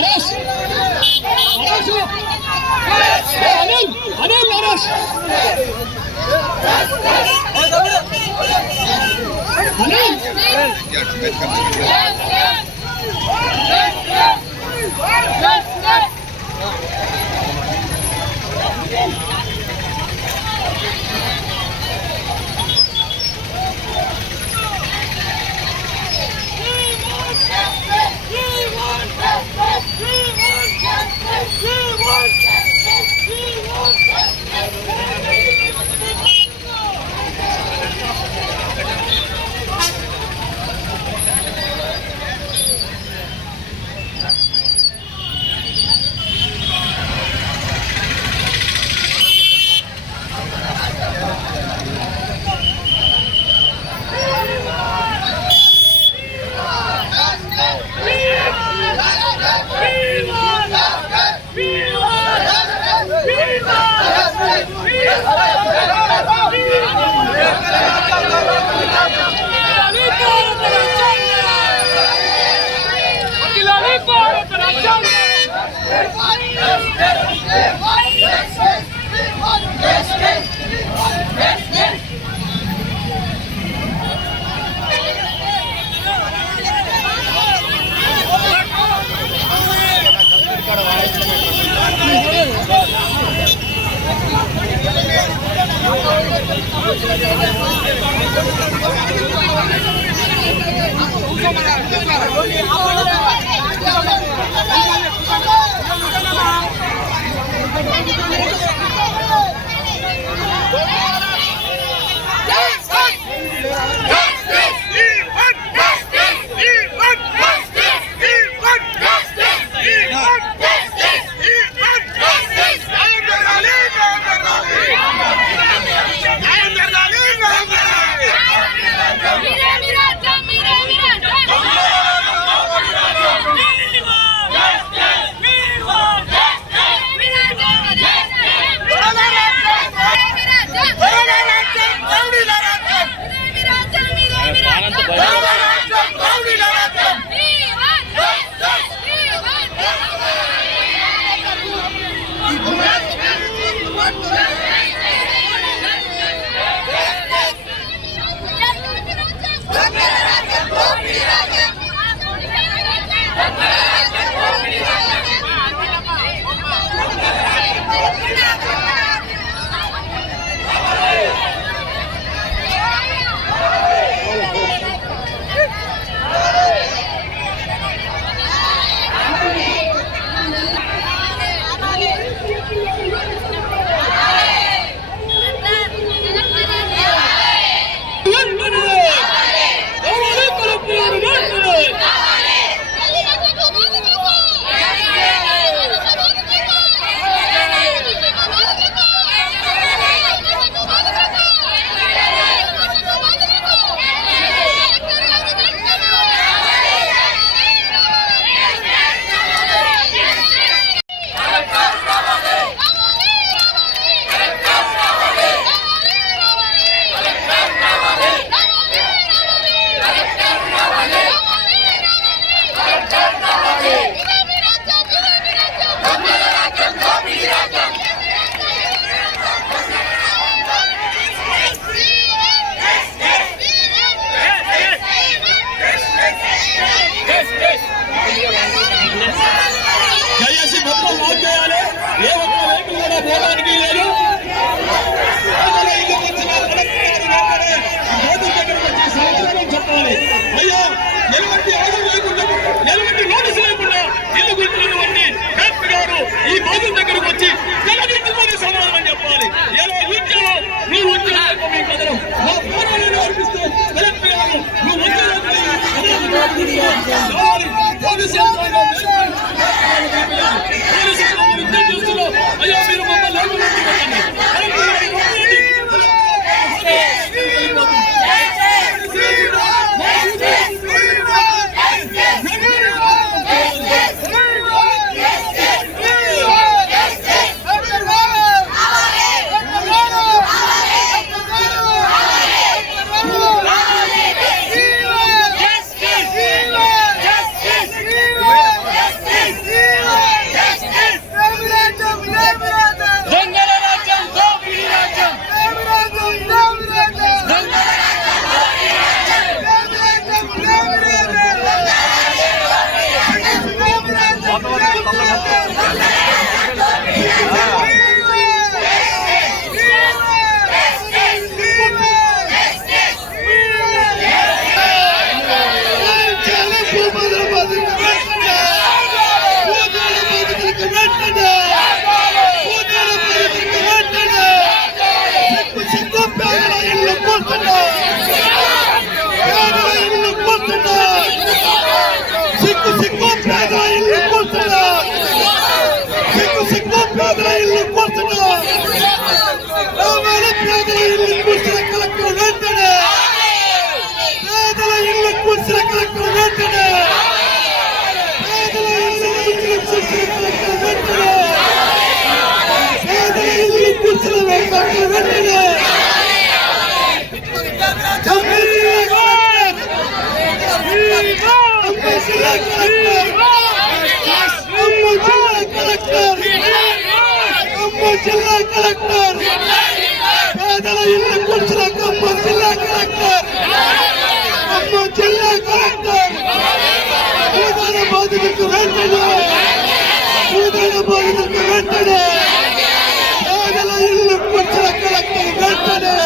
Yes! దయచేసి మొత్తం లాక్ చేయాలి. ఏ ఒక్క వెహికల్ కూడా పోవడానికి లేదు. చెప్పాలి అయ్యా, ఎలాంటి ఆర్డర్ లేకుండా, ఎలాంటి నోటీసు లేకుండా ఇల్లు గుర్తున్నటువంటి కలెక్టర్ గారు ఈ బాధల దగ్గరకు వచ్చి కలగించుకొని సమాధానం చెప్పాలి. ఎలా ఇచ్చావో నువ్వు వచ్చిన మీ కథనం మా పోరాటాన్ని అర్పిస్తూ కలెక్టర్ గారు నువ్వు వచ్చిన పోలీసు యుద్ధం చేస్తున్నావు. అయ్యా మీరు మమ్మల్ని లేకుండా జిల్లా కలెక్టర్ పేదల ఇల్లు కూర్చున్న ఖమ్మం జిల్లా కలెక్టర్ ఖమ్మం జిల్లా కలెక్టర్ భూదాన బాధితులకు వెంటనే పేదల ఇల్లు కూర్చున్న కలెక్టర్ వెంటనే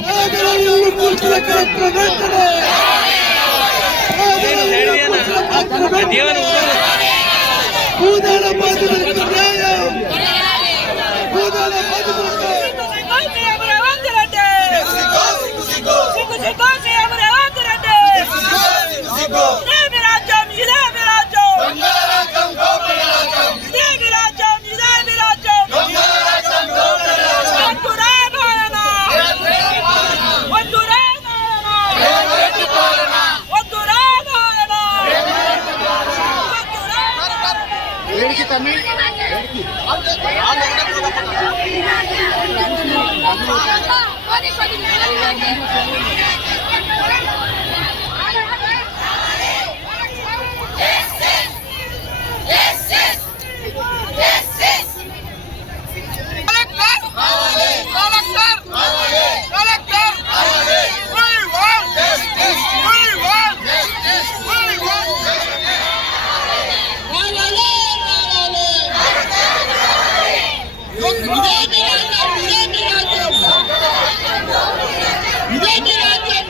పేదల ఇల్లు కూర్చున్న కలెక్టర్ వెంటనే భూదాన బాధితులకు న్యాయం భూదాన బాధితులకు ఇదే మీ రాజ్యం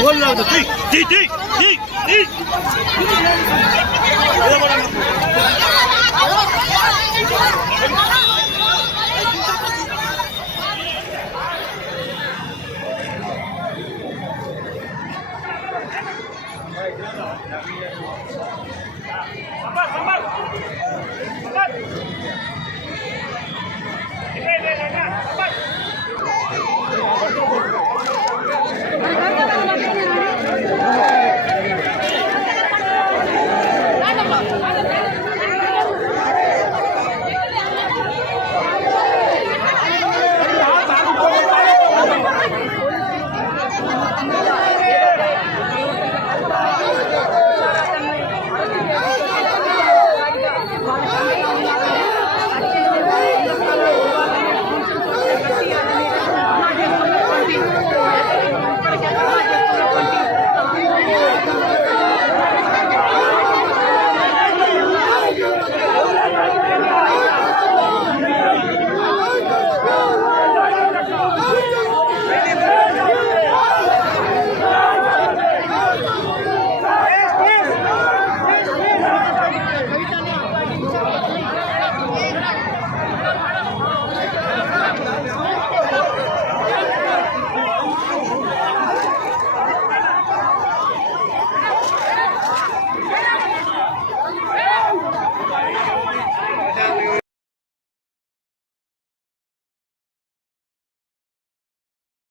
Bola,